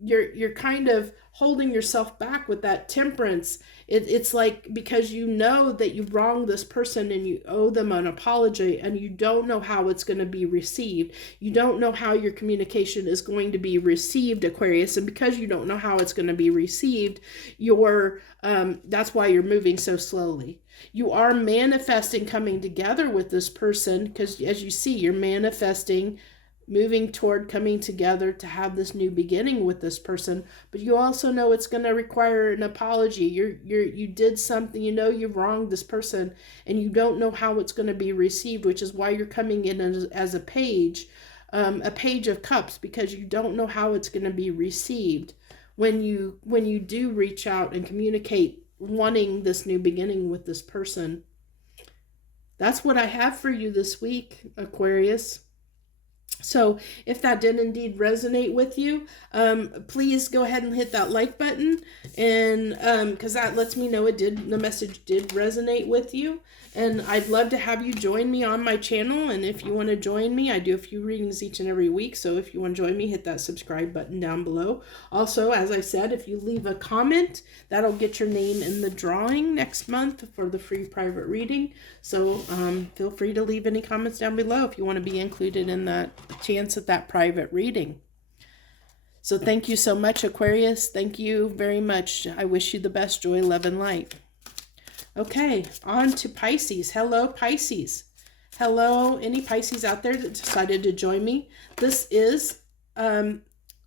You're kind of holding yourself back with that Temperance. It's like because you know that you wronged this person and you owe them an apology, and you don't know how it's going to be received. You don't know how your communication is going to be received, Aquarius, and because you don't know how it's going to be received, that's why you're moving so slowly. You are manifesting coming together with this person because, as you see, you're manifesting moving toward coming together to have this new beginning with this person, but you also know it's going to require an apology. You did something, you know, you wronged this person, and you don't know how it's going to be received, which is why you're coming in as a page of cups, because you don't know how it's going to be received when you do reach out and communicate wanting this new beginning with this person. That's what I have for you this week, Aquarius. So if that did indeed resonate with you, please go ahead and hit that like button, and because that lets me know the message did resonate with you. And I'd love to have you join me on my channel. And if you want to join me, I do a few readings each and every week. So if you want to join me, hit that subscribe button down below. Also, as I said, if you leave a comment, that'll get your name in the drawing next month for the free private reading. So feel free to leave any comments down below if you want to be included in that chance at that private reading. So thank you so much, Aquarius. Thank you very much. I wish you the best joy, love, and light. Okay, on to Pisces. Hello, Pisces. Hello, any Pisces out there that decided to join me. This is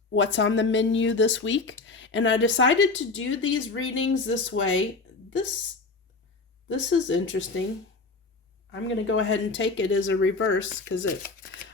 what's on the menu this week. And I decided to do these readings this way. This is interesting. I'm going to go ahead and take it as a reverse because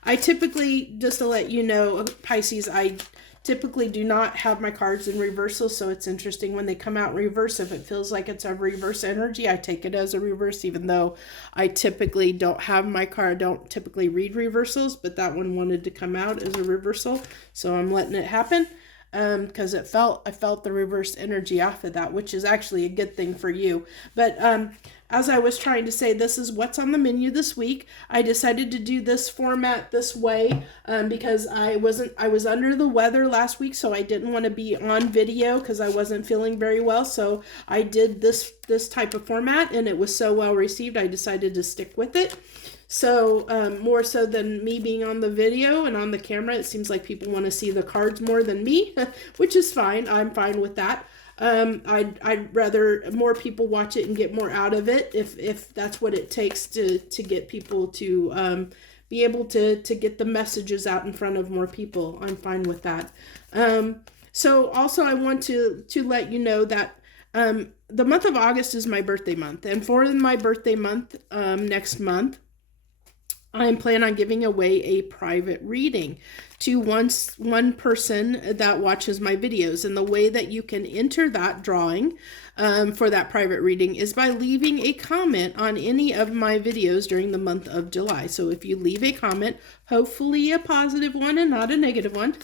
I typically, just to let you know, Pisces, I typically do not have my cards in reversal, so it's interesting when they come out in reverse. If it feels like it's a reverse energy, I take it as a reverse, even though I typically don't have my card. I don't typically read reversals, but that one wanted to come out as a reversal, so I'm letting it happen because I felt the reverse energy off of that, which is actually a good thing for you. But as I was trying to say, this is what's on the menu this week. I decided to do this format this way because I was under the weather last week, so I didn't want to be on video because I wasn't feeling very well. So I did this type of format, and it was so well received, I decided to stick with it. So more so than me being on the video and on the camera, it seems like people want to see the cards more than me, which is fine. I'm fine with that. I'd rather more people watch it and get more out of it if that's what it takes to get people to be able to get the messages out in front of more people. I'm fine with that. So also I want to let you know that the month of August is my birthday month, and for my birthday month next month, I'm planning on giving away a private reading to one person that watches my videos. And the way that you can enter that drawing for that private reading is by leaving a comment on any of my videos during the month of July. So if you leave a comment, hopefully a positive one and not a negative one,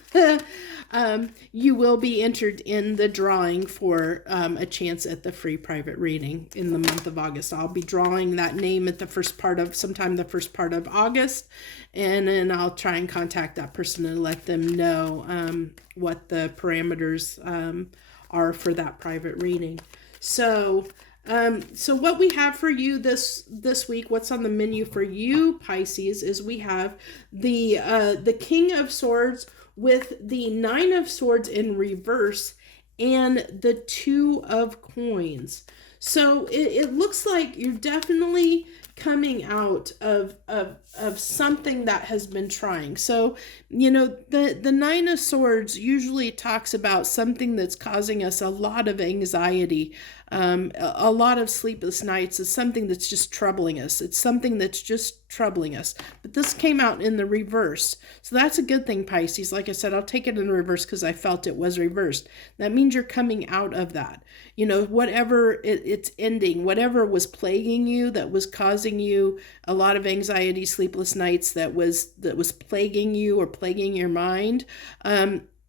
you will be entered in the drawing for a chance at the free private reading in the month of August. I'll be drawing that name at sometime the first part of August, and then I'll try and contact that person and let them know what the parameters are for that private reading. So what we have for you this week, what's on the menu for you, Pisces, is we have the King of Swords with the Nine of Swords in reverse and the Two of Coins. So it looks like you're definitely coming out of something that has been trying. So, you know, the Nine of Swords usually talks about something that's causing us a lot of anxiety, a lot of sleepless nights. Is something that's just troubling us. It's something that's just troubling us. But this came out in the reverse. So that's a good thing, Pisces. Like I said, I'll take it in reverse because I felt it was reversed. That means you're coming out of that. You know, whatever it's ending, whatever was plaguing you, that was causing you a lot of anxiety, sleepless nights, that was plaguing you or plaguing your mind,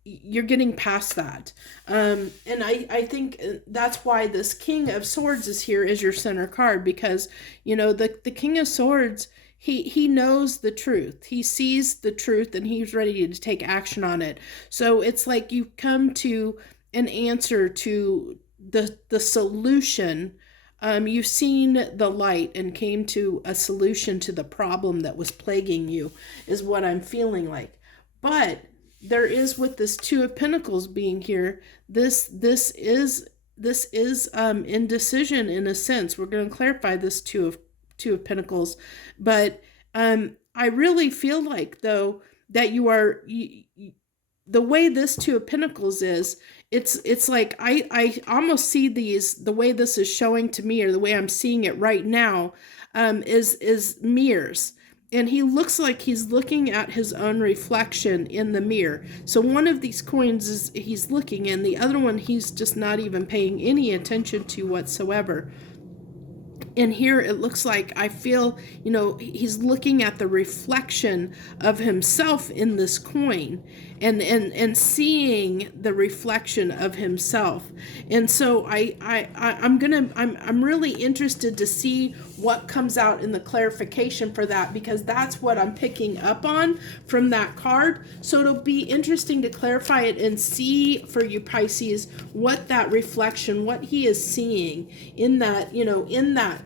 you're getting past that. And I think that's why this King of Swords is here as your center card, because, you know, the King of Swords, he knows the truth. He sees the truth and he's ready to take action on it. So it's like you come to an answer to the solution. You've seen the light and came to a solution to the problem that was plaguing you, is what I'm feeling like. But there is, with this Two of Pentacles being here, this is indecision in a sense. We're going to clarify this Two of Pentacles, but I really feel like, though, that the way this Two of Pentacles is, it's like I almost see the way this is showing to me, or the way I'm seeing it right now, is mirrors. And he looks like he's looking at his own reflection in the mirror. So one of these coins is he's looking in, the other one he's just not even paying any attention to whatsoever. And here it looks like, I feel, he's looking at the reflection of himself in this coin, and seeing the reflection of himself. And so I'm really interested to see what comes out in the clarification for that, because that's what I'm picking up on from that card. So it'll be interesting to clarify it and see for you Pisces what that reflection, what he is seeing in that, in that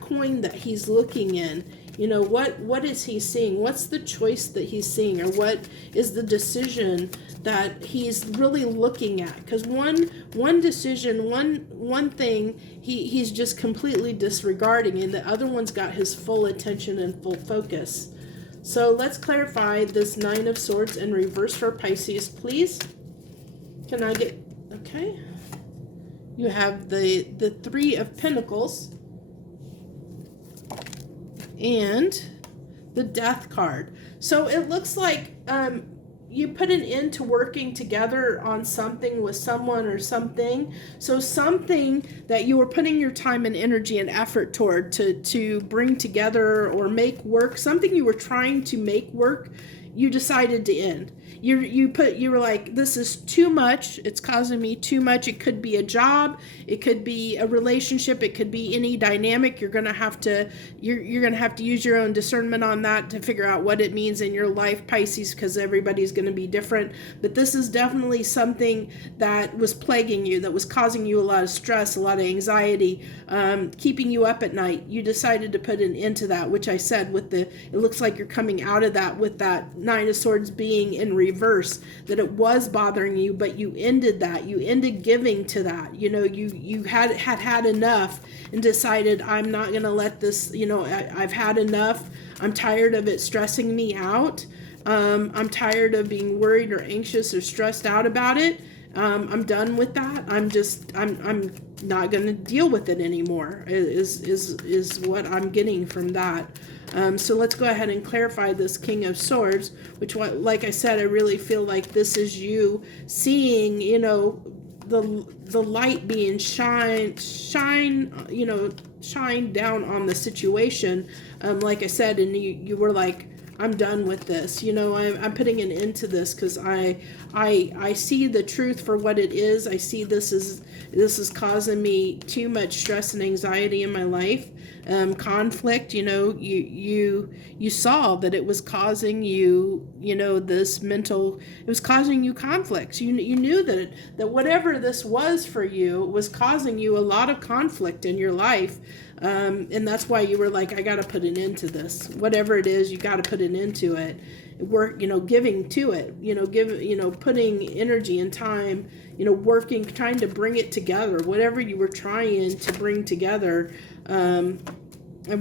coin that he's looking in. What is he seeing? What's the choice that he's seeing, or what is the decision that he's really looking at? Because one decision, one thing he's just completely disregarding, and the other one's got his full attention and full focus. So let's clarify this Nine of Swords in reverse for Pisces, please. Can I get, okay. You have the Three of Pentacles and the Death card. So it looks like you put an end to working together on something with someone or something. So something that you were putting your time and energy and effort toward to bring together or make work, something you were trying to make work, you decided to end. You were like, this is too much. It's causing me too much. It could be a job. It could be a relationship. It could be any dynamic. You're gonna have to use your own discernment on that to figure out what it means in your life, Pisces, because everybody's gonna be different. But this is definitely something that was plaguing you, that was causing you a lot of stress, a lot of anxiety, keeping you up at night. You decided to put an end to that, which I said it looks like you're coming out of that with that Nine of Swords being in reverse, that it was bothering you, but you ended that. You ended giving to that. You had enough and decided, I'm not going to let this, I've had enough. I'm tired of it stressing me out. I'm tired of being worried or anxious or stressed out about it. I'm done with that. I'm not going to deal with it anymore, is what I'm getting from that. So let's go ahead and clarify this King of Swords, which, like I said, I really feel like this is you seeing, the light being shine down on the situation. Like I said, and you were like, I'm done with this. I'm putting an end to this, because I see the truth for what it is. I see this is causing me too much stress and anxiety in my life. Conflict, you saw that it was causing you, it was causing you conflicts. You knew that whatever this was for you was causing you a lot of conflict in your life. And that's why you were like, I got to put an end to this. Whatever it is, you got to put an end to it. Work, giving to it, putting energy and time, working, trying to bring it together, whatever you were trying to bring together, and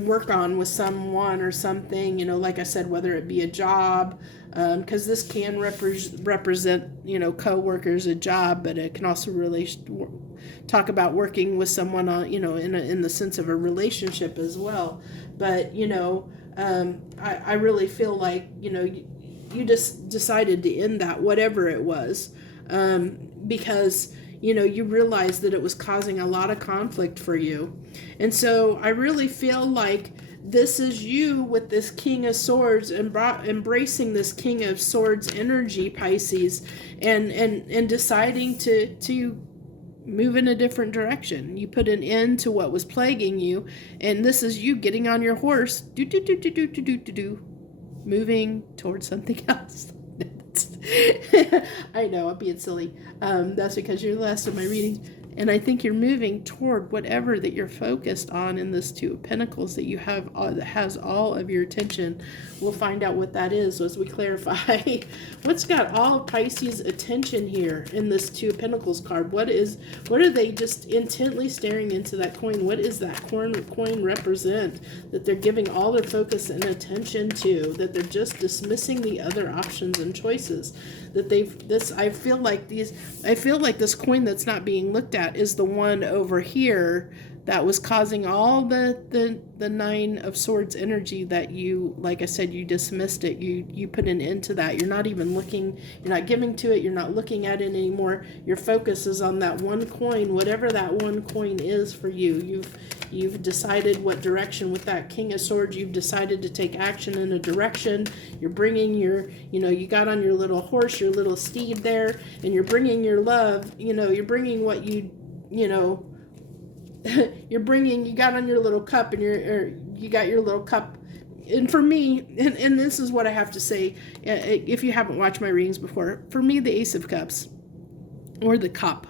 work on with someone or something, like I said, whether it be a job, because this can represent, co-workers, a job, but it can also really talk about working with someone on, in the sense of a relationship as well. But, I really feel like, you just decided to end that, whatever it was, because, you realized that it was causing a lot of conflict for you. And so I really feel like this is you with this King of Swords, and embracing this King of Swords energy, Pisces, and deciding to move in a different direction. You put an end to what was plaguing you, and this is you getting on your horse, moving towards something else. I know, I'm being silly. That's because you're the last of my readings. And I think you're moving toward whatever that you're focused on in this Two of Pentacles that you have, that has all of your attention. We'll find out what that is as we clarify. What's got all of Pisces' attention here in this Two of Pentacles card? What are they just intently staring into that coin? What is that coin represent that they're giving all their focus and attention to? That they're just dismissing the other options and choices? That I feel like this coin that's not being looked at is the one over here that was causing all the Nine of Swords energy that you, like I said, you dismissed it. You put an end to that. You're not even looking, you're not giving to it, you're not looking at it anymore. Your focus is on that one coin, whatever that one coin is for you. You've decided what direction with that King of Swords. You've decided to take action in a direction. You're bringing you got on your little horse, your little steed there, and you're bringing your love, you're bringing what you got on your little cup, and you got your little cup. And for me, and this is what I have to say, if you haven't watched my readings before, for me, the Ace of Cups, or the cup,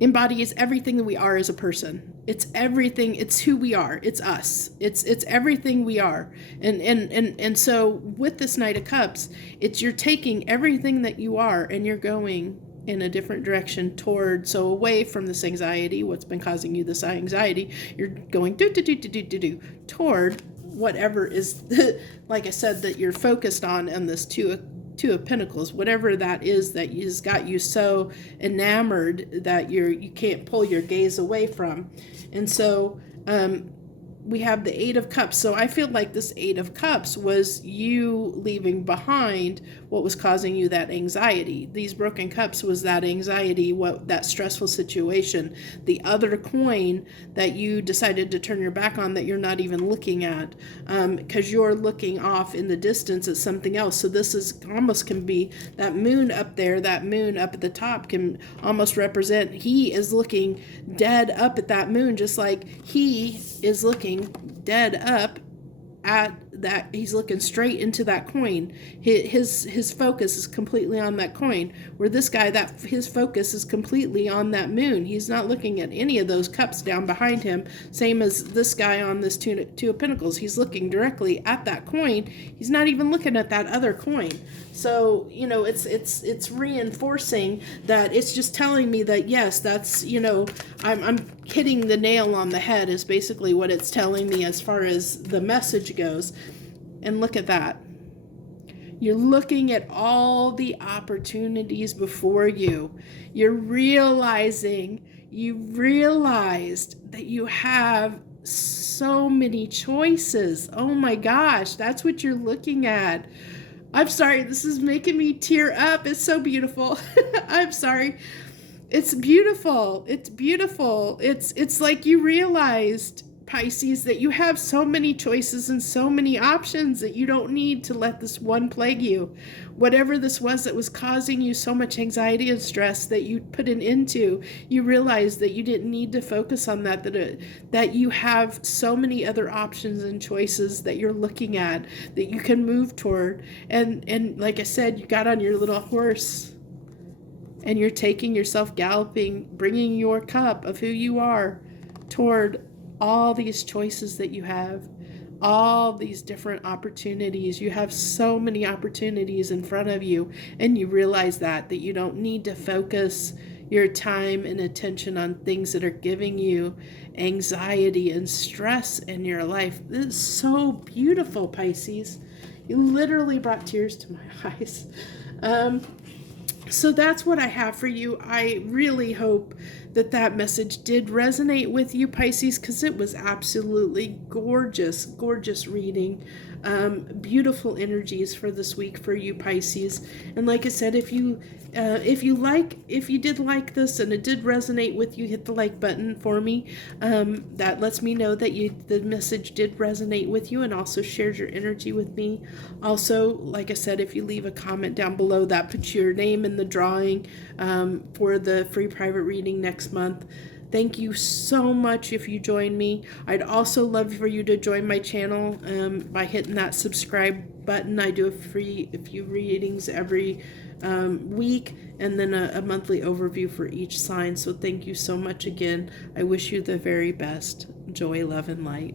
embodies everything that we are as a person. It's everything. It's who we are. It's us. It's everything we are. And so with this Knight of Cups, you're taking everything that you are and you're going in a different direction away from this anxiety, what's been causing you this anxiety. You're going toward whatever is, like I said, that you're focused on this Two of Pentacles, whatever that is that has got you so enamored that you can't pull your gaze away from. And so we have the Eight of Cups. So I feel like this Eight of Cups was you leaving behind what was causing you that anxiety. These broken cups was that anxiety, that stressful situation. The other coin that you decided to turn your back on, that you're not even looking at, because you're looking off in the distance at something else. So this is almost can be that moon up there, that moon up at the top can almost represent, he is looking dead up at that moon, just like he is looking dead up at that. He's looking straight into that coin. His focus is completely on that coin, where this guy, that his focus is completely on that moon. He's not looking at any of those cups down behind him, same as this guy on this two of Pentacles. He's looking directly at that coin. He's not even looking at that other coin. So it's reinforcing that. It's just telling me that yes, that's I'm hitting the nail on the head is basically what it's telling me as far as the message goes. And look at that. You're looking at all the opportunities before you. You've realized that you have so many choices. Oh my gosh, that's what you're looking at. I'm sorry, this is making me tear up. It's so beautiful. I'm sorry. It's beautiful. It's beautiful. It's like you realized, Pisces, that you have so many choices and so many options that you don't need to let this one plague you. Whatever this was that was causing you so much anxiety and stress that you put an end to, you realized that you didn't need to focus on that you have so many other options and choices that you're looking at, that you can move toward. And like I said, you got on your little horse and you're taking yourself galloping, bringing your cup of who you are toward all these choices that you have, all these different opportunities. You have so many opportunities in front of you, and you realize that you don't need to focus your time and attention on things that are giving you anxiety and stress in your life. This is so beautiful, Pisces. You literally brought tears to my eyes. So that's what I have for you. I really hope that message did resonate with you, Pisces, because it was absolutely gorgeous, gorgeous reading. Beautiful energies for this week for you, Pisces. And like I said, if you did like this and it did resonate with you, hit the like button for me. That lets me know that the message did resonate with you, and also shares your energy with me. Also, like I said, if you leave a comment down below, that puts your name in the drawing for the free private reading next month. Thank you so much if you join me. I'd also love for you to join my channel by hitting that subscribe button. I do a few readings every week, and then a monthly overview for each sign. So thank you so much again. I wish you the very best. Joy, love, and light.